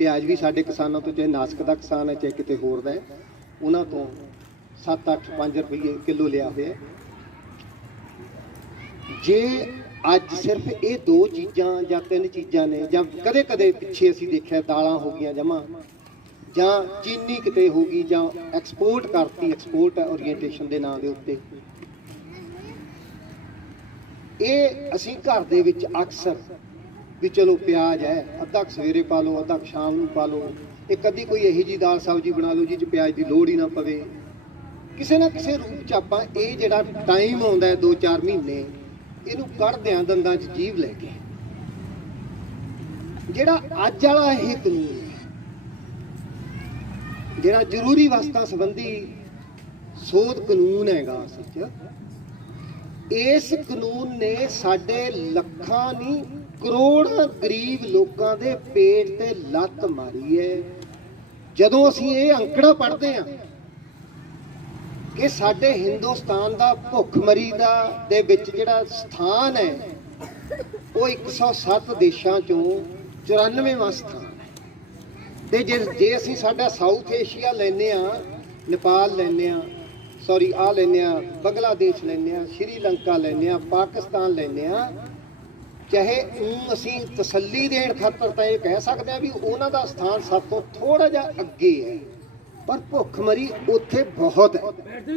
ਪਿਆਜ਼ ਵੀ ਸਾਡੇ ਕਿਸਾਨਾਂ ਤੋਂ, ਚਾਹੇ ਨਾਸਕ ਦਾ ਕਿਸਾਨ ਹੈ ਚਾਹੇ ਕਿਤੇ ਹੋਰ ਦਾ ਹੈ, ਉਹਨਾਂ ਤੋਂ 7 8 5 ਰੁਪਏ ਕਿਲੋ ਲਿਆ ਹੋਇਆ। ਜੇ ਅੱਜ ਸਿਰਫ ਇਹ 2 ਚੀਜ਼ਾਂ ਜਾਂ 3 ਚੀਜ਼ਾਂ ਨੇ, ਜਾਂ ਕਦੇ ਕਦੇ ਪਿੱਛੇ ਅਸੀਂ ਦੇਖਿਆ ਦਾਲਾਂ ਹੋ ਗਈਆਂ ਜਮਾਂ, ਜਾਂ ਚੀਨੀ ਕਿਤੇ ਹੋ ਗਈ, ਜਾਂ ਐਕਸਪੋਰਟ ਕਰਤੀ, ਐਕਸਪੋਰਟ ਓਰੀਐਂਟੇਸ਼ਨ ਦੇ ਨਾਂ ਦੇ ਉੱਤੇ, ਇਹ ਅਸੀਂ ਘਰ ਦੇ ਵਿੱਚ ਅਕਸਰ ਵੀ ਚਲੋ ਪਿਆਜ਼ ਹੈ, ਅੱਧਾ ਸਵੇਰੇ ਪਾ ਲਓ, ਅੱਧਾ ਸ਼ਾਮ ਨੂੰ ਪਾ ਲਓ, ਇੱਕ ਅੱਧੀ ਕੋਈ ਇਹੋ ਜਿਹੀ ਦਾਲ ਸਬਜ਼ੀ ਬਣਾ ਲਓ ਜਿਹ 'ਚ ਪਿਆਜ਼ ਦੀ ਲੋੜ ਹੀ ਨਾ ਪਵੇ। ਕਿਸੇ ਨਾ ਕਿਸੇ ਰੂਪ 'ਚ ਆਪਾਂ ਇਹ ਜਿਹੜਾ ਟਾਈਮ ਆਉਂਦਾ ਹੈ 2-4 ਮਹੀਨੇ, ਇਹਨੂੰ ਕੱਢਦੇ ਆਂ ਦੰਦਾਂ 'ਚ ਜੀਭ ਲੈ ਕੇ। ਜਿਹੜਾ ਅੱਜ ਵਾਲਾ ਇਹ ਕਾਨੂੰਨ, ਜਿਹੜਾ ਜ਼ਰੂਰੀ ਵਸਤਾਂ ਸੰਬੰਧੀ ਸੋਧ ਕਾਨੂੰਨ ਹੈਗਾ ਅਸਲ 'ਚ, ਇਸ ਕਾਨੂੰਨ ਨੇ ਸਾਡੇ ਲੱਖਾਂ ਨਹੀਂ ਕਰੋੜਾਂ ਗਰੀਬ ਲੋਕਾਂ ਦੇ ਪੇਟ ਤੇ ਲੱਤ ਮਾਰੀ ਹੈ। ਜਦੋਂ ਅਸੀਂ ਇਹ ਅੰਕੜਾ ਪੜ੍ਹਦੇ ਹਾਂ ਕਿ ਸਾਡੇ ਹਿੰਦੁਸਤਾਨ ਦਾ ਭੁੱਖਮਰੀ ਦੇ ਵਿੱਚ ਜਿਹੜਾ ਸਥਾਨ ਹੈ ਉਹ 107 ਦੇਸ਼ਾਂ ਚੋਂ 94ਵਾਂ ਸਥਾਨ ਹੈ। ਤੇ ਜੇ ਅਸੀਂ ਸਾਡਾ ਸਾਊਥ ਏਸ਼ੀਆ ਲੈਂਦੇ ਹਾਂ, ਨੇਪਾਲ ਲੈਂਦੇ ਹਾਂ, ਲੈਂਦੇ ਹਾਂ, ਬੰਗਲਾਦੇਸ਼ ਲੈਂਦੇ ਹਾਂ, ਸ਼੍ਰੀਲੰਕਾ ਲੈਂਦੇ ਹਾਂ, ਪਾਕਿਸਤਾਨ ਲੈਂਦੇ ਹਾਂ, ਚਾਹੇ ਅਸੀਂ ਤਸੱਲੀ ਦੇਣ ਖਾਤਰ ਤਾਂ ਇਹ ਕਹਿ ਸਕਦੇ ਹਾਂ ਵੀ ਉਹਨਾਂ ਦਾ ਸਥਾਨ ਸਭ ਤੋਂ ਥੋੜਾ ਜਿਹਾ ਅੱਗੇ ਹੈ, ਪਰ ਭੁੱਖਮਰੀ ਉੱਥੇ ਬਹੁਤ ਹੈ।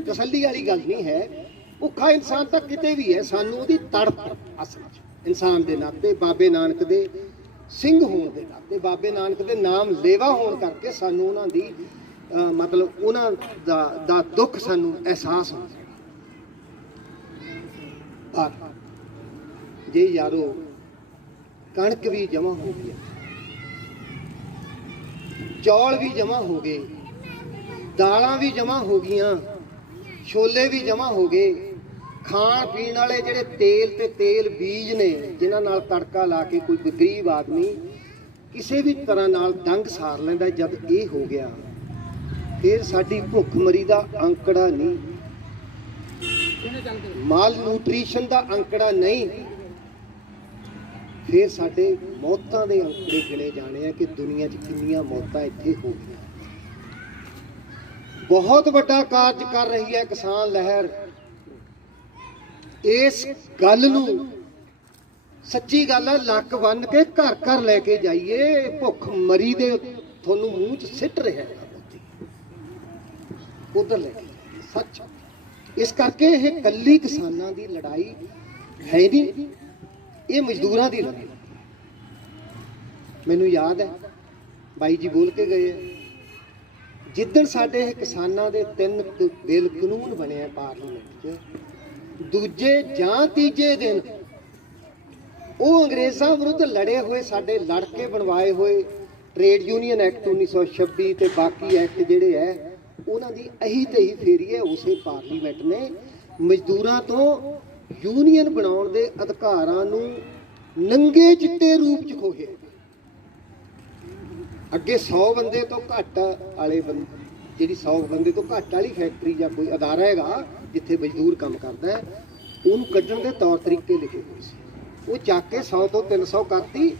ਤਸੱਲੀ ਵਾਲੀ ਗੱਲ ਨਹੀਂ ਹੈ। ਭੁੱਖਾ ਇਨਸਾਨ ਤਾਂ ਕਿਤੇ ਵੀ ਹੈ, ਸਾਨੂੰ ਉਹਦੀ ਤੜਪ ਅਸਲ 'ਚ ਇਨਸਾਨ ਦੇ ਨਾਤੇ, ਬਾਬੇ ਨਾਨਕ ਦੇ ਸਿੰਘ ਹੋਣ ਦੇ ਨਾਤੇ, ਬਾਬੇ ਨਾਨਕ ਦੇ ਨਾਮ ਲੇਵਾ ਹੋਣ ਕਰਕੇ ਸਾਨੂੰ ਉਹਨਾਂ ਦੀ ਮਤਲਬ ਉਹਨਾਂ ਦਾ ਦੁੱਖ ਸਾਨੂੰ ਅਹਿਸਾਸ ਹੁੰਦਾ। ਪਰ ਜੇ ਯਾਰੋ ਕਣਕ ਵੀ ਜਮ੍ਹਾਂ ਹੋ ਗਈ, ਚੌਲ ਵੀ ਜਮ੍ਹਾਂ ਹੋ ਗਏ, ਦਾਲਾਂ ਵੀ ਜਮ੍ਹਾਂ ਹੋ ਗਈਆਂ, ਛੋਲੇ ਵੀ ਜਮ੍ਹਾਂ ਹੋ ਗਏ, ਖਾਣ ਪੀਣ ਵਾਲੇ ਜਿਹੜੇ ਤੇਲ ਬੀਜ ਨੇ ਜਿਨ੍ਹਾਂ ਨਾਲ ਤੜਕਾ ਲਾ ਕੇ ਕੋਈ ਗਰੀਬ ਆਦਮੀ ਕਿਸੇ ਵੀ ਤਰ੍ਹਾਂ ਨਾਲ ਦੰਗ ਸਾਰ ਲੈਂਦਾ, ਜਦ ਇਹ ਹੋ ਗਿਆ ਫਿਰ ਸਾਡੀ ਭੁੱਖਮਰੀ ਦਾ ਅੰਕੜਾ ਨਹੀਂ, ਮਾਲ ਨਿਊਟ੍ਰੀਸ਼ਨ ਦਾ ਅੰਕੜਾ ਨਹੀਂ, ਫਿਰ ਸਾਡੇ ਮੌਤਾਂ ਦੇ ਅੰਕੜੇ ਗਿਣੇ ਜਾਣੇ ਆ ਕਿ ਦੁਨੀਆ 'ਚ ਕਿੰਨੀਆਂ ਮੌਤਾਂ ਇੱਥੇ ਹੋ ਗਈਆਂ। ਬਹੁਤ ਵੱਡਾ ਕਾਰਜ ਕਰ ਰਹੀ ਹੈ ਕਿਸਾਨ ਲਹਿਰ। ਇਸ ਗੱਲ ਨੂੰ ਸੱਚੀ ਗੱਲ ਹੈ, ਲੱਕ ਬੰਨ ਕੇ ਘਰ ਘਰ ਲੈ ਕੇ ਜਾਈਏ। ਭੁੱਖ ਮਰੀ ਦੇ ਤੁਹਾਨੂੰ ਮੂੰਹ 'ਚ ਸਿੱਟ ਰਿਹਾ ਉਧਰ ਲੈ ਕੇ ਸੱਚ। ਇਸ ਕਰਕੇ ਇਹ ਕੱਲੀ ਕਿਸਾਨਾਂ ਦੀ ਲੜਾਈ ਹੈ ਨਹੀਂ, ਇਹ ਮਜ਼ਦੂਰਾਂ ਦੀ ਲੜਾਈ। ਮੈਨੂੰ ਯਾਦ ਹੈ ਬਾਈ ਜੀ ਬੋਲ ਕੇ ਗਏ ਆ। ਜਿੱਦਣ ਸਾਡੇ ਇਹ ਕਿਸਾਨਾਂ ਦੇ 3 ਬਿੱਲ ਕਾਨੂੰਨ ਬਣਿਆ ਪਾਰਲੀਮੈਂਟ 'ਚ, ਦੂਜੇ ਜਾਂ ਤੀਜੇ ਦਿਨ ਉਹ ਅੰਗਰੇਜ਼ਾਂ ਵਿਰੁੱਧ ਲੜੇ ਹੋਏ ਸਾਡੇ ਲੜਕੇ ਬਣਵਾਏ ਹੋਏ ਟ੍ਰੇਡ ਯੂਨੀਅਨ ਐਕਟ 1926 ਤੇ ਬਾਕੀ ਐਕਟ ਜਿਹੜੇ ਹੈ ਉਹਨਾਂ ਦੀ ਅਹੀ ਤੇ ਹੀ ਫੇਰੀ ਹੈ। ਉਸੇ ਪਾਰਲੀਮੈਂਟ ਨੇ ਮਜ਼ਦੂਰਾਂ ਤੋਂ ਯੂਨੀਅਨ ਬਣਾਉਣ ਦੇ ਅਧਿਕਾਰਾਂ ਨੂੰ ਨੰਗੇ ਚਿੱਟੇ ਰੂਪ 'ਚ ਖੋਹਿਆ। ਅੱਗੇ 100 ਬੰਦੇ ਤੋਂ ਘੱਟ ਵਾਲੇ ਜਿਹੜੀ 100 ਬੰਦੇ ਤੋਂ ਘੱਟ ਵਾਲੀ ਫੈਕਟਰੀ ਜਾਂ ਕੋਈ ਅਦਾਰਾ ਹੈਗਾ ਜਿੱਥੇ ਮਜ਼ਦੂਰ ਕੰਮ ਕਰਦਾ ਹੈ, ਉਹਨੂੰ ਕੱਢਣ ਦੇ ਤੌਰ ਤਰੀਕੇ ਲਿਖੇ ਹੋਏ ਸੀ। ਉਹ ਚੱਕ ਕੇ 100 ਤੋਂ 300 ਕਰਤੀ।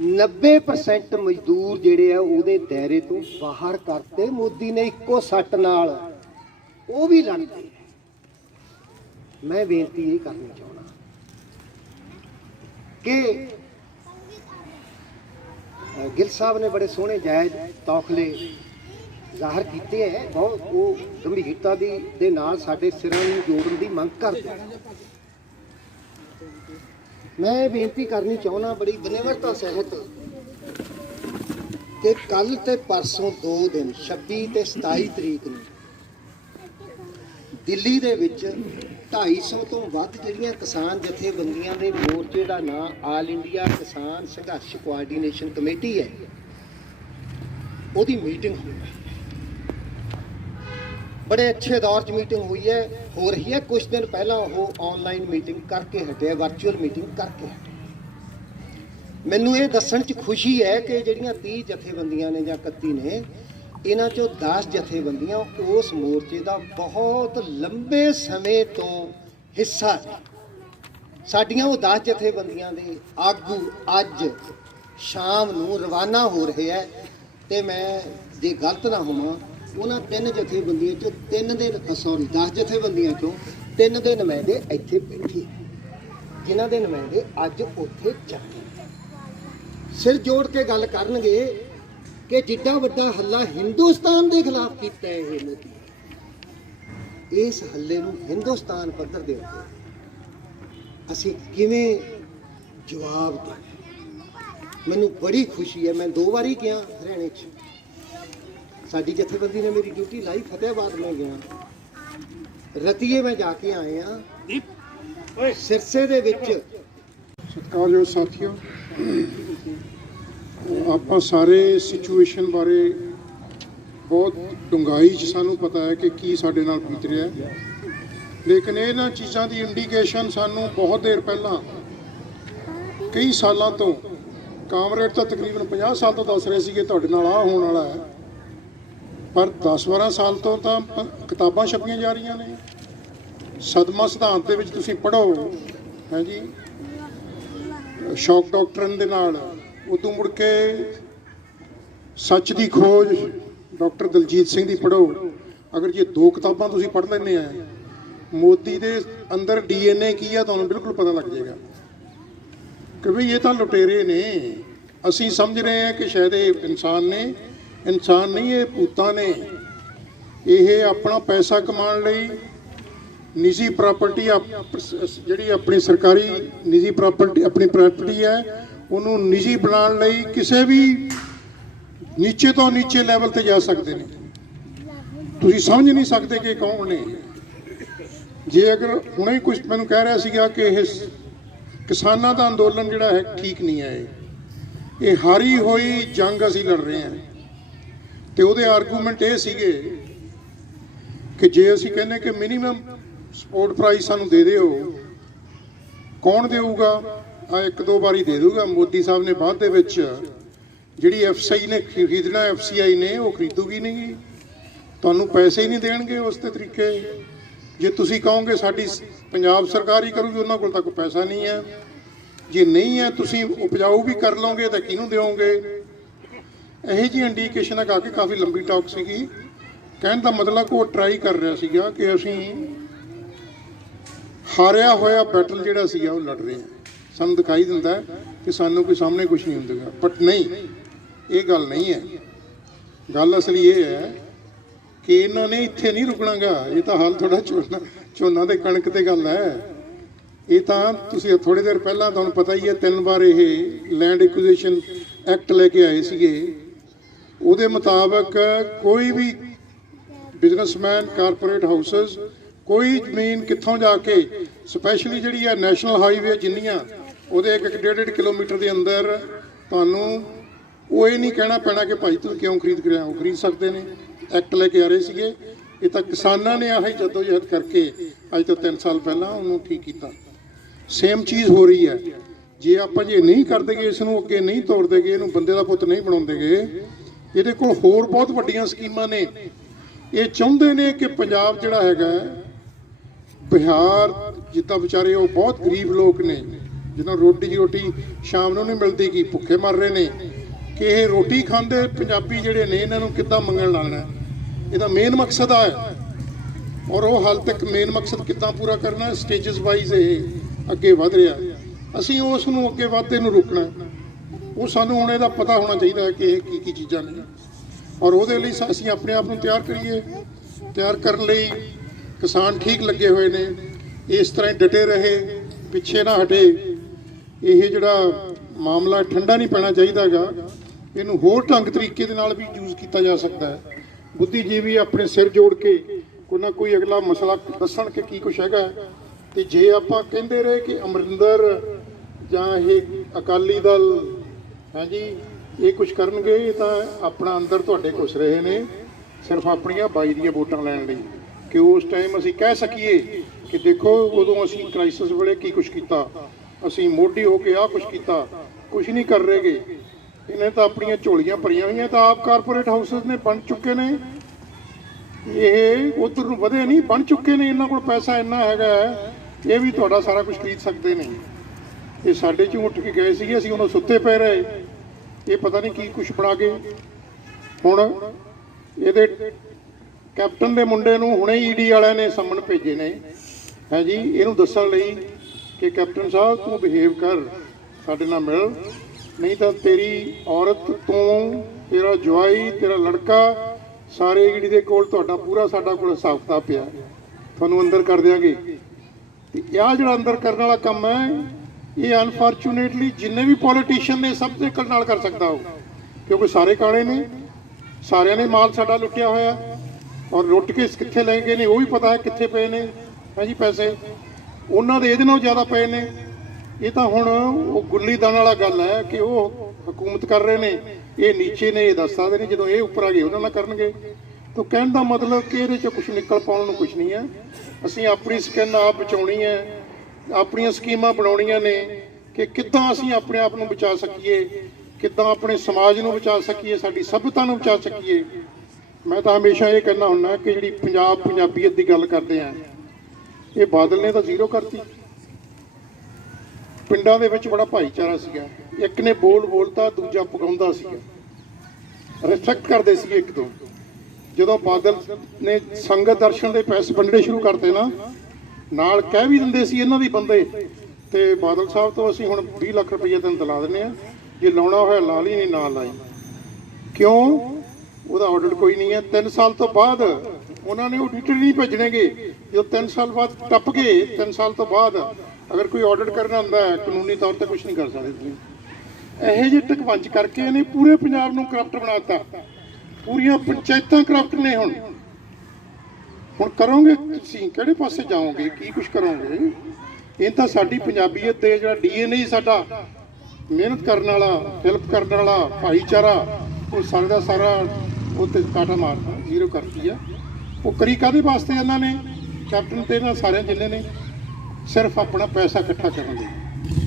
90% ਮਜ਼ਦੂਰ ਜਿਹੜੇ ਆ ਉਹਦੇ ਦਾਇਰੇ ਤੋਂ ਬਾਹਰ ਕਰਤੇ ਮੋਦੀ ਨੇ ਇੱਕੋ ਸੱਟ ਨਾਲ। ਉਹ ਵੀ ਲੜਦੇ। ਮੈਂ ਬੇਨਤੀ ਇਹ ਕਰਨੀ ਚਾਹੁੰਦਾ ਕਿ ਗਿੱਲ ਸਾਹਿਬ ਨੇ ਬੜੇ ਸੋਹਣੇ ਜਾਇਜ਼ ਤੌਖਲੇ ਜ਼ਾਹਰ ਕੀਤੇ ਹੈ, ਬਹੁਤ ਉਹ ਗੰਭੀਰਤਾ ਦੇ ਨਾਲ ਸਾਡੇ ਸਿਰਾਂ ਨੂੰ ਜੋੜਨ ਦੀ ਮੰਗ ਕਰਦੇ। ਮੈਂ ਬੇਨਤੀ ਕਰਨੀ ਚਾਹੁੰਦਾ ਬੜੀ ਬਨੇਵਰਤਾ ਸਹਿਤ ਕਿ ਕੱਲ ਤੇ ਪਰਸੋਂ 2 ਦਿਨ 26 ਤੇ 27 ਤਰੀਕ ਨੂੰ ਦਿੱਲੀ ਦੇ ਵਿੱਚ 250 ਤੋਂ ਵੱਧ ਜਿਹੜੀਆਂ ਕਿਸਾਨ ਜਥੇਬੰਦੀਆਂ ਦੇ ਮੋਰਚੇ ਦਾ ਨਾਂ ਆਲ ਇੰਡੀਆ ਕਿਸਾਨ ਸੰਘਰਸ਼ ਕੋਆਰਡੀਨੇਸ਼ਨ ਕਮੇਟੀ ਹੈ, ਉਹਦੀ ਮੀਟਿੰਗ ਹੋਈ ਹੈ। ਬੜੇ ਅੱਛੇ ਦੌਰ 'ਚ ਮੀਟਿੰਗ ਹੋਈ ਹੈ, ਹੋ ਰਹੀ ਹੈ। ਕੁਝ ਦਿਨ ਪਹਿਲਾਂ ਉਹ ਆਨਲਾਈਨ ਮੀਟਿੰਗ ਕਰਕੇ ਹਟੇ, ਵਰਚੁਅਲ ਮੀਟਿੰਗ ਕਰਕੇ ਹਟੇ। ਮੈਨੂੰ ਇਹ ਦੱਸਣ 'ਚ ਖੁਸ਼ੀ ਹੈ ਕਿ ਜਿਹੜੀਆਂ 30 ਜਥੇਬੰਦੀਆਂ ਨੇ ਜਾਂ 31 ਨੇ, ਇਹਨਾਂ 'ਚੋਂ 10 ਜਥੇਬੰਦੀਆਂ ਉਸ ਮੋਰਚੇ ਦਾ ਬਹੁਤ ਲੰਬੇ ਸਮੇਂ ਤੋਂ ਹਿੱਸਾ ਨੇ। ਸਾਡੀਆਂ ਉਹ 10 ਜਥੇਬੰਦੀਆਂ ਦੇ ਆਗੂ ਅੱਜ ਸ਼ਾਮ ਨੂੰ ਰਵਾਨਾ ਹੋ ਰਹੇ ਹੈ ਤੇ ਮੈਂ ਜੇ ਗਲਤ ਨਾ ਹੋਵਾਂ ਉਹਨਾਂ 3 ਜਥੇਬੰਦੀਆਂ 'ਚੋਂ 10 ਜਥੇਬੰਦੀਆਂ 'ਚੋਂ 3 ਦੇ ਨੁਮਾਇੰਦੇ ਇੱਥੇ ਬੈਠੇ, ਜਿਨ੍ਹਾਂ ਦੇ ਨੁਮਾਇੰਦੇ ਅੱਜ ਉੱਥੇ ਜਾਣਗੇ। ਸਿਰ ਜੋੜ ਕੇ ਗੱਲ ਕਰਨਗੇ ਕਿ ਜਿੱਡਾ ਵੱਡਾ ਹੱਲਾ ਹਿੰਦੁਸਤਾਨ ਦੇ ਖਿਲਾਫ ਕੀਤਾ ਇਹ ਮੋਦੀ, ਇਸ ਹੱਲੇ ਨੂੰ ਹਿੰਦੁਸਤਾਨ ਪੱਧਰ ਦੇ ਉੱਤੇ ਅਸੀਂ ਕਿਵੇਂ ਜਵਾਬ ਦੇਣਾ। ਮੈਨੂੰ ਬੜੀ ਖੁਸ਼ੀ ਹੈ। ਮੈਂ 2 ਵਾਰੀ ਗਿਆ ਹਰਿਆਣੇ 'ਚ, ਸਾਡੀ ਜਥੇਬੰਦੀ ਨੇ ਮੇਰੀ ਡਿਊਟੀ ਲਾਈ। ਫਤਿਆਬਾਦ ਮੈਂ ਗਿਆ, ਰਤੀਏ ਮੈਂ ਜਾ ਕੇ ਆਏ ਆ, ਸਿਰਸੇ ਦੇ ਵਿੱਚ। ਸਤਿਕਾਰਯੋਗ ਸਾਥੀਓ, ਆਪਾਂ ਸਾਰੇ ਸਿਚੁਏਸ਼ਨ ਬਾਰੇ ਬਹੁਤ ਡੂੰਘਾਈ 'ਚ ਸਾਨੂੰ ਪਤਾ ਹੈ ਕਿ ਕੀ ਸਾਡੇ ਨਾਲ ਬੀਤ ਰਿਹਾ ਹੈ, ਲੇਕਿਨ ਇਹਨਾਂ ਚੀਜ਼ਾਂ ਦੀ ਇੰਡੀਕੇਸ਼ਨ ਸਾਨੂੰ ਬਹੁਤ ਦੇਰ ਪਹਿਲਾਂ, ਕਈ ਸਾਲਾਂ ਤੋਂ, ਕਾਮਰੇਡ ਤਾਂ ਤਕਰੀਬਨ 50 ਸਾਲ ਤੋਂ ਦੱਸ ਰਹੇ ਸੀ ਕਿ ਤੁਹਾਡੇ ਨਾਲ ਆਹ ਹੋਣ ਵਾਲਾ ਹੈ, ਪਰ 10-12 ਸਾਲ ਤੋਂ ਤਾਂ ਕਿਤਾਬਾਂ ਛਪੀਆਂ ਜਾ ਰਹੀਆਂ ਨੇ। ਸਦਮਾ ਸਿਧਾਂਤ ਦੇ ਵਿੱਚ ਤੁਸੀਂ ਪੜ੍ਹੋ ਹੈ ਜੀ, ਸ਼ੌਕ ਡਾਕਟਰਨ ਦੇ ਨਾਲ। ਉਦੋਂ ਮੁੜ ਕੇ ਸੱਚ ਦੀ ਖੋਜ ਡਾਕਟਰ ਦਲਜੀਤ ਸਿੰਘ ਦੀ ਪੜ੍ਹੋ। ਅਗਰ ਜੇ 2 ਕਿਤਾਬਾਂ ਤੁਸੀਂ ਪੜ੍ਹ ਲੈਂਦੇ ਆ, ਮੋਦੀ ਦੇ ਅੰਦਰ DNA ਕੀ ਆ ਤੁਹਾਨੂੰ ਬਿਲਕੁਲ ਪਤਾ ਲੱਗ ਜਾਏਗਾ ਕਿ ਵੀ ਇਹ ਤਾਂ ਲੁਟੇਰੇ ਨੇ। ਅਸੀਂ ਸਮਝ ਰਹੇ ਹਾਂ ਕਿ ਸ਼ਾਇਦ ਇਹ ਇਨਸਾਨ ਨੇ, ਇਨਸਾਨ ਨਹੀਂ, ਇਹ ਭੂਤਾਂ ਨੇ। ਇਹ ਆਪਣਾ ਪੈਸਾ ਕਮਾਉਣ ਲਈ ਨਿੱਜੀ ਪ੍ਰਾਪਰਟੀ, ਜਿਹੜੀ ਆਪਣੀ ਸਰਕਾਰੀ ਨਿੱਜੀ ਪ੍ਰਾਪਰਟੀ, ਆਪਣੀ ਪ੍ਰਾਪਰਟੀ ਹੈ, ਉਹਨੂੰ ਨਿੱਜੀ ਬਣਾਉਣ ਲਈ ਕਿਸੇ ਵੀ ਨੀਚੇ ਤੋਂ ਨੀਚੇ ਲੈਵਲ ਤੇ ਜਾ ਸਕਦੇ ਨੇ। ਤੁਸੀਂ ਸਮਝ ਨਹੀਂ ਸਕਦੇ ਕਿ ਕੌਣ ਨੇ। ਜੇ ਅਗਰ ਹੁਣੇ ਕੁਝ ਮੈਨੂੰ ਕਹਿ ਰਿਹਾ ਸੀਗਾ ਕਿ ਇਹ ਕਿਸਾਨਾਂ ਦਾ ਅੰਦੋਲਨ ਜਿਹੜਾ ਹੈ ਠੀਕ ਨਹੀਂ ਹੈ, ਇਹ ਹਾਰੀ ਹੋਈ ਜੰਗ ਅਸੀਂ ਲੜ ਰਹੇ ਹਾਂ। ਤੇ ਉਹਦੇ ਆਰਗੂਮੈਂਟ ਇਹ ਸੀਗੇ ਕਿ ਜੇ ਅਸੀਂ ਕਹਿੰਦੇ ਕਿ ਮਿਨੀਮਮ ਸਪੋਰਟ ਪ੍ਰਾਈਸ ਸਾਨੂੰ ਦੇ ਦਿਓ, ਕੌਣ ਦੇਊਗਾ? ਆ 1-2 ਵਾਰੀ ਦੇ ਦੂਗਾ ਮੋਦੀ ਸਾਹਿਬ ਨੇ, ਬਾਅਦ ਦੇ ਵਿੱਚ ਜਿਹੜੀ FCI ਨੇ ਖਰੀਦਣਾ, FCI ਨੇ, ਉਹ ਖਰੀਦੂਗੀ ਨਹੀਂ, ਤੁਹਾਨੂੰ ਪੈਸੇ ਹੀ ਨਹੀਂ ਦੇਣਗੇ ਉਸ ਦੇ ਤਰੀਕੇ। ਜੇ ਤੁਸੀਂ ਕਹੋਗੇ ਸਾਡੀ ਪੰਜਾਬ ਸਰਕਾਰ ਹੀ ਕਰੂਗੀ, ਉਹਨਾਂ ਕੋਲ ਤਾਂ ਕੋਈ ਪੈਸਾ ਨਹੀਂ ਹੈ। ਜੇ ਨਹੀਂ ਹੈ, ਤੁਸੀਂ ਉਪਜਾਊ ਵੀ ਕਰ ਲਓਗੇ ਤਾਂ ਕਿਹਨੂੰ ਦਿਓਗੇ? ਇਹੋ ਜਿਹੀ ਇੰਡੀਕੇਸ਼ਨ ਆ ਕਿ ਕਾਫੀ ਲੰਬੀ ਟਾਕ ਸੀਗੀ। ਕਹਿਣ ਦਾ ਮਤਲਬ ਉਹ ਟਰਾਈ ਕਰ ਰਿਹਾ ਸੀਗਾ ਕਿ ਅਸੀਂ ਹਾਰਿਆ ਹੋਇਆ ਬੈਟਲ ਜਿਹੜਾ ਸੀਗਾ ਉਹ ਲੜ ਰਹੇ ਹਾਂ। ਸਾਨੂੰ ਦਿਖਾਈ ਦਿੰਦਾ ਕਿ ਸਾਨੂੰ ਕੋਈ ਸਾਹਮਣੇ ਕੁਝ ਨਹੀਂ ਹੁੰਦਾਗਾ, ਬਟ ਨਹੀਂ, ਇਹ ਗੱਲ ਨਹੀਂ ਹੈ। ਗੱਲ ਅਸਲੀ ਇਹ ਹੈ ਕਿ ਇਹਨਾਂ ਨੇ ਇੱਥੇ ਨਹੀਂ ਰੁਕਣਾਗਾ। ਇਹ ਤਾਂ ਹਾਲ ਥੋੜਾ ਝੋਨਾ ਤੇ ਕਣਕ ਤੇ ਗੱਲ ਹੈ। ਇਹ ਤਾਂ ਤੁਸੀਂ ਥੋੜੀ ਦੇਰ ਪਹਿਲਾਂ ਤੁਹਾਨੂੰ ਪਤਾ ਹੀ ਹੈ, 3 ਵਾਰ ਇਹ ਲੈਂਡ ਐਕੁਜੀਸ਼ਨ ਐਕਟ ਲੈ ਕੇ ਆਏ ਸੀਗੇ ਉਹਦੇ ਮੁਤਾਬਕ ਕੋਈ ਵੀ ਬਿਜ਼ਨਸਮੈਨ ਕਾਰਪੋਰੇਟ ਹਾਊਸਸ ਕੋਈ ਜ਼ਮੀਨ ਕਿੱਥੋਂ ਜਾ ਕੇ ਸਪੈਸ਼ਲੀ ਜਿਹੜੀ ਹੈ ਨੈਸ਼ਨਲ ਹਾਈਵੇ ਜਿੰਨੀਆਂ ਉਹਦੇ 1.5 ਕਿਲੋਮੀਟਰ ਦੇ ਅੰਦਰ ਤੁਹਾਨੂੰ ਉਹ ਇਹ ਨਹੀਂ ਕਹਿਣਾ ਪੈਣਾ ਕਿ ਭਾਈ ਤੂੰ ਕਿਉਂ ਖਰੀਦ ਰਿਹਾ, ਉਹ ਖਰੀਦ ਸਕਦੇ ਨੇ। ਐਕਟ ਲੈ ਕੇ ਆ ਰਹੇ ਸੀਗੇ, ਇਹ ਤਾਂ ਕਿਸਾਨਾਂ ਨੇ ਆਹੀ ਜਦੋਜਹਿਦ ਕਰਕੇ ਅੱਜ ਤੋਂ 3 ਸਾਲ ਪਹਿਲਾਂ ਉਹਨੂੰ ਠੀਕ ਕੀਤਾ। ਸੇਮ ਚੀਜ਼ ਹੋ ਰਹੀ ਹੈ। ਜੇ ਆਪਾਂ ਜੇ ਨਹੀਂ ਕਰਦੇਗੇ, ਇਸ ਨੂੰ ਅੱਗੇ ਨਹੀਂ ਤੋੜਦੇਗੇ, ਇਹਨੂੰ ਬੰਦੇ ਦਾ ਪੁੱਤ ਨਹੀਂ ਬਣਾਉਂਦੇਗੇ, ਇਹਦੇ ਕੋਲ ਹੋਰ ਬਹੁਤ ਵੱਡੀਆਂ ਸਕੀਮਾਂ ਨੇ। ਇਹ ਚਾਹੁੰਦੇ ਨੇ ਕਿ ਪੰਜਾਬ ਜਿਹੜਾ ਹੈਗਾ ਬਿਹਾਰ ਜਿੱਦਾਂ ਵਿਚਾਰੇ ਉਹ ਬਹੁਤ ਗਰੀਬ ਲੋਕ ਨੇ ਜਿਹਨਾਂ ਰੋਟੀ ਸ਼ਾਮ ਨੂੰ ਨਹੀਂ ਮਿਲਦੀ, ਕੀ ਭੁੱਖੇ ਮਰ ਰਹੇ ਨੇ, ਕਿ ਇਹ ਰੋਟੀ ਖਾਂਦੇ ਪੰਜਾਬੀ ਜਿਹੜੇ ਨੇ ਇਹਨਾਂ ਨੂੰ ਕਿੱਦਾਂ ਮੰਗਣ ਲਾਣਾ। ਇਹਦਾ ਮੇਨ ਮਕਸਦ ਆ ਔਰ ਉਹ ਹਾਲ ਤੱਕ ਮੇਨ ਮਕਸਦ ਕਿੱਦਾਂ ਪੂਰਾ ਕਰਨਾ, ਸਟੇਜਸ ਵਾਈਜ਼ ਇਹ ਅੱਗੇ ਵਧ ਰਿਹਾ। ਅਸੀਂ ਉਸ ਨੂੰ ਅੱਗੇ ਵਧਦੇ ਨੂੰ ਰੋਕਣਾ। ਉਹ ਸਾਨੂੰ ਹੁਣ ਇਹਦਾ ਪਤਾ ਹੋਣਾ ਚਾਹੀਦਾ ਹੈ ਕਿ ਇਹ ਕੀ ਚੀਜ਼ਾਂ ਨੇ ਔਰ ਉਹਦੇ ਲਈ ਅਸੀਂ ਆਪਣੇ ਆਪ ਨੂੰ ਤਿਆਰ ਕਰੀਏ। ਤਿਆਰ ਕਰਨ ਲਈ ਕਿਸਾਨ ਠੀਕ ਲੱਗੇ ਹੋਏ ਨੇ, ਇਸ ਤਰ੍ਹਾਂ ਡਟੇ ਰਹੇ, ਪਿੱਛੇ ਨਾ ਹਟੇ। ਇਹ ਜਿਹੜਾ ਮਾਮਲਾ ਠੰਡਾ ਨਹੀਂ ਪੈਣਾ ਚਾਹੀਦਾਗਾ, ਇਹਨੂੰ ਹੋਰ ਢੰਗ ਤਰੀਕੇ ਦੇ ਨਾਲ ਵੀ ਯੂਜ਼ ਕੀਤਾ ਜਾ ਸਕਦਾ ਹੈ। ਬੁੱਧੀਜੀਵੀ ਆਪਣੇ ਸਿਰ ਜੋੜ ਕੇ ਕੋਈ ਨਾ ਕੋਈ ਅਗਲਾ ਮਸਲਾ ਦੱਸਣ ਕਿ ਕੀ ਕੁਛ ਹੈਗਾ। ਤੇ ਜੇ ਆਪਾਂ ਕਹਿੰਦੇ ਰਹੇ ਕਿ ਅਮਰਿੰਦਰ ਜਾਂ ਇਹ ਅਕਾਲੀ ਦਲ ਹਾਂਜੀ ਇਹ ਕੁਝ ਕਰਨਗੇ, ਇਹ ਤਾਂ ਆਪਣਾ ਅੰਦਰ ਤੁਹਾਡੇ ਘੁਸ ਰਹੇ ਨੇ ਸਿਰਫ ਆਪਣੀਆਂ ਬਾਈ ਦੀਆਂ ਵੋਟਾਂ ਲੈਣ ਲਈ, ਕਿ ਉਸ ਟਾਈਮ ਅਸੀਂ ਕਹਿ ਸਕੀਏ ਕਿ ਦੇਖੋ ਉਦੋਂ ਅਸੀਂ ਕ੍ਰਾਈਸਿਸ ਵੇਲੇ ਕੀ ਕੁਛ ਕੀਤਾ, ਅਸੀਂ ਮੋਢੀ ਹੋ ਕੇ ਆਹ ਕੁਛ ਕੀਤਾ। ਕੁਛ ਨਹੀਂ ਕਰ ਰਹੇਗੇ, ਇਹਨੇ ਤਾਂ ਆਪਣੀਆਂ ਝੋਲੀਆਂ ਭਰੀਆਂ ਹੋਈਆਂ। ਤਾਂ ਆਪ ਕਾਰਪੋਰੇਟ ਹਾਊਸਸ ਨੇ ਬਣ ਚੁੱਕੇ ਨੇ, ਇਹ ਉਧਰ ਨੂੰ ਵਧੇ ਨਹੀਂ, ਬਣ ਚੁੱਕੇ ਨੇ। ਇਹਨਾਂ ਕੋਲ ਪੈਸਾ ਇੰਨਾ ਹੈਗਾ, ਇਹ ਵੀ ਤੁਹਾਡਾ ਸਾਰਾ ਕੁਝ ਖਰੀਦ ਸਕਦੇ ਨੇ। ਇਹ ਸਾਡੇ ਚੋਂ ਉੱਠ ਕੇ ਗਏ ਸੀਗੇ, ਅਸੀਂ ਉਹਨਾਂ ਸੁੱਤੇ ਪਏ ਰਹੇ। ਇਹ ਪਤਾ ਨਹੀਂ ਕੀ ਕੁਛ ਬਣਾ ਕੇ ਹੁਣ ਇਹਦੇ ਕੈਪਟਨ ਦੇ ਮੁੰਡੇ ਨੂੰ ਹੁਣੇ ਈਡੀ ਵਾਲਿਆਂ ਨੇ ਸੰਮਨ ਭੇਜੇ ਨੇ ਹੈ ਜੀ, ਇਹਨੂੰ ਦੱਸਣ ਲਈ ਕਿ ਕੈਪਟਨ ਸਾਹਿਬ ਤੂੰ ਬਿਹੇਵ ਕਰ, ਸਾਡੇ ਨਾਲ ਮਿਲ, ਨਹੀਂ ਤਾਂ ਤੇਰੀ ਔਰਤ, ਤੂੰ, ਤੇਰਾ ਜਵਾਈ, ਤੇਰਾ ਲੜਕਾ, ਸਾਰੇ ਈਡੀ ਦੇ ਕੋਲ ਤੁਹਾਡਾ ਪੂਰਾ ਸਾਡਾ ਕੋਲ ਹਿਸਾਬ ਕਿਤਾਬ ਪਿਆ, ਤੁਹਾਨੂੰ ਅੰਦਰ ਕਰ ਦਿਆਂਗੇ। ਤੇ ਆਹ ਜਿਹੜਾ ਅੰਦਰ ਕਰਨ ਵਾਲਾ ਕੰਮ ਹੈ, ਇਹ ਅਨਫੋਰਚੂਨੇਟਲੀ ਜਿੰਨੇ ਵੀ ਪੋਲੀਟੀਸ਼ੀਅਨ ਨੇ ਸਭ ਦੇ ਨਾਲ ਕਰ ਸਕਦਾ ਉਹ, ਕਿਉਂਕਿ ਸਾਰੇ ਕਾਲੇ ਨੇ, ਸਾਰਿਆਂ ਨੇ ਮਾਲ ਸਾਡਾ ਲੁੱਟਿਆ ਹੋਇਆ ਔਰ ਲੁੱਟ ਕੇ ਕਿੱਥੇ ਲੈ ਗਏ ਨੇ ਉਹ ਵੀ ਪਤਾ ਹੈ, ਕਿੱਥੇ ਪਏ ਨੇ ਹੈ ਜੀ ਪੈਸੇ, ਉਹਨਾਂ ਦੇ ਇਹਦੇ ਨਾਲੋਂ ਜ਼ਿਆਦਾ ਪਏ ਨੇ। ਇਹ ਤਾਂ ਹੁਣ ਉਹ ਗੁੱਲੀ ਦਾਣ ਵਾਲਾ ਗੱਲ ਹੈ ਕਿ ਉਹ ਹਕੂਮਤ ਕਰ ਰਹੇ ਨੇ, ਇਹ ਨੀਚੇ ਨੇ, ਇਹ ਦੱਸ ਸਕਦੇ ਨੇ, ਜਦੋਂ ਇਹ ਉੱਪਰ ਆ ਗਏ ਉਹਨਾਂ ਨਾਲ ਕਰਨਗੇ। ਤਾਂ ਕਹਿਣ ਦਾ ਮਤਲਬ ਕਿ ਇਹਦੇ 'ਚ ਕੁਝ ਨਿਕਲ ਪਾਉਣ ਨੂੰ ਕੁਝ ਨਹੀਂ ਹੈ। ਅਸੀਂ ਆਪਣੀ ਸਕਿਨ ਆਪ ਬਚਾਉਣੀ ਹੈ, ਆਪਣੀਆਂ ਸਕੀਮਾਂ ਬਣਾਉਣੀਆਂ ਨੇ ਕਿ ਕਿੱਦਾਂ ਅਸੀਂ ਆਪਣੇ ਆਪ ਨੂੰ ਬਚਾ ਸਕੀਏ, ਕਿੱਦਾਂ ਆਪਣੇ ਸਮਾਜ ਨੂੰ ਬਚਾ ਸਕੀਏ, ਸਾਡੀ ਸਭਿਅਤਾ ਨੂੰ ਬਚਾ ਸਕੀਏ। ਮੈਂ ਤਾਂ ਹਮੇਸ਼ਾ ਇਹ ਕਹਿੰਦਾ ਹੁੰਦਾ ਕਿ ਜਿਹੜੀ ਪੰਜਾਬੀਅਤ ਦੀ ਗੱਲ ਕਰਦੇ ਆ, ਇਹ ਬਾਦਲ ਨੇ ਤਾਂ ਜ਼ੀਰੋ ਕਰਤੀ। ਪਿੰਡਾਂ ਦੇ ਵਿੱਚ ਬੜਾ ਭਾਈਚਾਰਾ ਸੀਗਾ, ਇੱਕ ਨੇ ਬੋਲਤਾ ਦੂਜਾ ਪਗਾਉਂਦਾ ਸੀਗਾ, ਰਿਸਪੈਕਟ ਕਰਦੇ ਸੀਗੇ ਇੱਕ ਤੋਂ। ਜਦੋਂ ਬਾਦਲ ਨੇ ਸੰਗਤ ਦਰਸ਼ਨ ਦੇ ਪੈਸੇ ਵੰਡਣੇ ਸ਼ੁਰੂ ਕਰਤੇ ਨਾ, ਨਾਲ ਕਹਿ ਵੀ ਦਿੰਦੇ ਸੀ ਇਹਨਾਂ ਦੀ ਬੰਦੇ, ਤੇ ਬਾਦਲ ਸਾਹਿਬ ਤੋਂ ਅਸੀਂ ਹੁਣ 20 ਲੱਖ ਰੁਪਏ ਤੈਨੂੰ ਦਿਲਾ ਦਿੰਦੇ ਆ, ਜੇ ਲਾਉਣਾ ਹੋਇਆ ਲਾ ਲਈ, ਨਹੀਂ ਨਾ ਲਾਈ। ਕਿਉਂ? ਉਹਦਾ ਆਡਿਟ ਕੋਈ ਨਹੀਂ ਹੈ। 3 ਸਾਲ ਤੋਂ ਬਾਅਦ ਉਹਨਾਂ ਨੇ ਆਡਿਟਰ ਨਹੀਂ ਭੇਜਣਗੇ। ਜੋ 3 ਸਾਲ ਬਾਅਦ ਟੱਪ ਗਏ, 3 ਸਾਲ ਤੋਂ ਬਾਅਦ ਅਗਰ ਕੋਈ ਆਡਿਟ ਕਰਨਾ ਹੁੰਦਾ ਹੈ, ਕਾਨੂੰਨੀ ਤੌਰ ਤੇ ਕੁਝ ਨਹੀਂ ਕਰ ਸਕਦੇ ਤੁਸੀਂ। ਇਹੋ ਜਿਹੇ ਟਕਵੰਚ ਕਰਕੇ ਇਹਨੇ ਪੂਰੇ ਪੰਜਾਬ ਨੂੰ ਕਰਪਟ ਬਣਾਤਾ, ਪੂਰੀਆਂ ਪੰਚਾਇਤਾਂ ਕਰਪਟ ਨੇ। ਹੁਣ ਕਰੋਗੇ ਤੁਸੀਂ, ਕਿਹੜੇ ਪਾਸੇ ਜਾਓਗੇ, ਕੀ ਕੁਝ ਕਰੋਗੇ? ਇਹ ਤਾਂ ਸਾਡੀ ਪੰਜਾਬੀਅਤ ਦੇ ਜਿਹੜਾ DNA ਸਾਡਾ ਮਿਹਨਤ ਕਰਨ ਵਾਲਾ, ਹੈਲਪ ਕਰਨ ਵਾਲਾ ਭਾਈਚਾਰਾ, ਉਹ ਸਾਰਾ ਦਾ ਸਾਰਾ ਉਹ ਤੇ ਕਾਟਾ ਮਾਰਦਾ, ਜ਼ੀਰੋ ਕਰਤੀ ਆ। ਉਹ ਕਰੀ ਕਾਹਦੇ ਵਾਸਤੇ ਇਹਨਾਂ ਨੇ, ਕੈਪਟਨ ਤੇ ਇਹਨਾਂ ਸਾਰਿਆਂ ਜਿੰਨੇ ਨੇ, ਸਿਰਫ ਆਪਣਾ ਪੈਸਾ ਇਕੱਠਾ ਕਰਨ ਲਈ।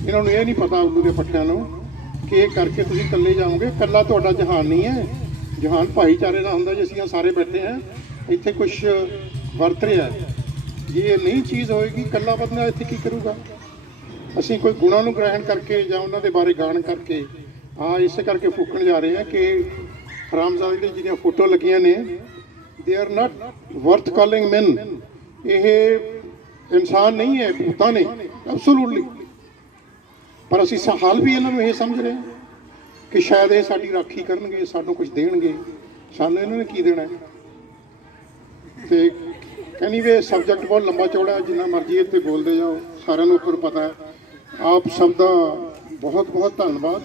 ਇਹਨਾਂ ਨੂੰ ਇਹ ਨਹੀਂ ਪਤਾ ਉੱਲੂ ਦੇ ਪੱਟਿਆਂ ਨੂੰ ਕਿ ਇਹ ਕਰਕੇ ਤੁਸੀਂ ਇਕੱਲੇ ਜਾਓਗੇ। ਇਕੱਲਾ ਤੁਹਾਡਾ ਜਹਾਨ ਨਹੀਂ ਹੈ, ਜਹਾਨ ਭਾਈਚਾਰੇ ਦਾ ਹੁੰਦਾ। ਜੇ ਅਸੀਂ ਸਾਰੇ ਬੈਠੇ ਹਾਂ ਇੱਥੇ ਕੁਝ ਵਰਤ ਰਿਹਾ, ਜੇ ਇਹ ਨਹੀਂ ਚੀਜ਼ ਹੋਏਗੀ, ਇਕੱਲਾ ਬੰਦਾ ਇੱਥੇ ਕੀ ਕਰੂਗਾ? ਅਸੀਂ ਕੋਈ ਗੁਣਾਂ ਨੂੰ ਗ੍ਰਹਿਣ ਕਰਕੇ ਜਾਂ ਉਹਨਾਂ ਦੇ ਬਾਰੇ ਗਾਣ ਕਰਕੇ ਇਸੇ ਕਰਕੇ ਫੂਕਣ ਜਾ ਰਹੇ ਹਾਂ ਕਿ ਹਰਾਮਜ਼ਾਦੇ ਦੀ ਜਿਹੜੀਆਂ ਫੋਟੋ ਲੱਗੀਆਂ ਨੇ, they are not worth calling man. ਇਹ ਇਨਸਾਨ ਨਹੀਂ ਹੈ, ਭੂਤਾਂ ਨੇ ਐਬਸੋਲੂਟਲੀ। ਪਰ ਅਸੀਂ ਹਾਲ ਵੀ ਇਹਨਾਂ ਨੂੰ ਇਹ ਸਮਝ ਰਹੇ ਕਿ ਸ਼ਾਇਦ ਇਹ ਸਾਡੀ ਰਾਖੀ ਕਰਨਗੇ, ਸਾਨੂੰ ਕੁਝ ਦੇਣਗੇ। ਸਾਨੂੰ ਇਹਨਾਂ ਨੇ ਕੀ ਦੇਣਾ? ਤੇ ਐਨੀਵੇ ਸਬਜੈਕਟ ਬਹੁਤ ਲੰਬਾ ਚੌੜਾ, ਜਿੰਨਾ ਮਰਜ਼ੀ ਇੱਥੇ ਬੋਲਦੇ ਜਾਓ, ਸਾਰਿਆਂ ਨੂੰ ਉੱਪਰ ਪਤਾ ਹੈ। ਆਪ ਸਭ ਦਾ ਬਹੁਤ ਬਹੁਤ ਧੰਨਵਾਦ।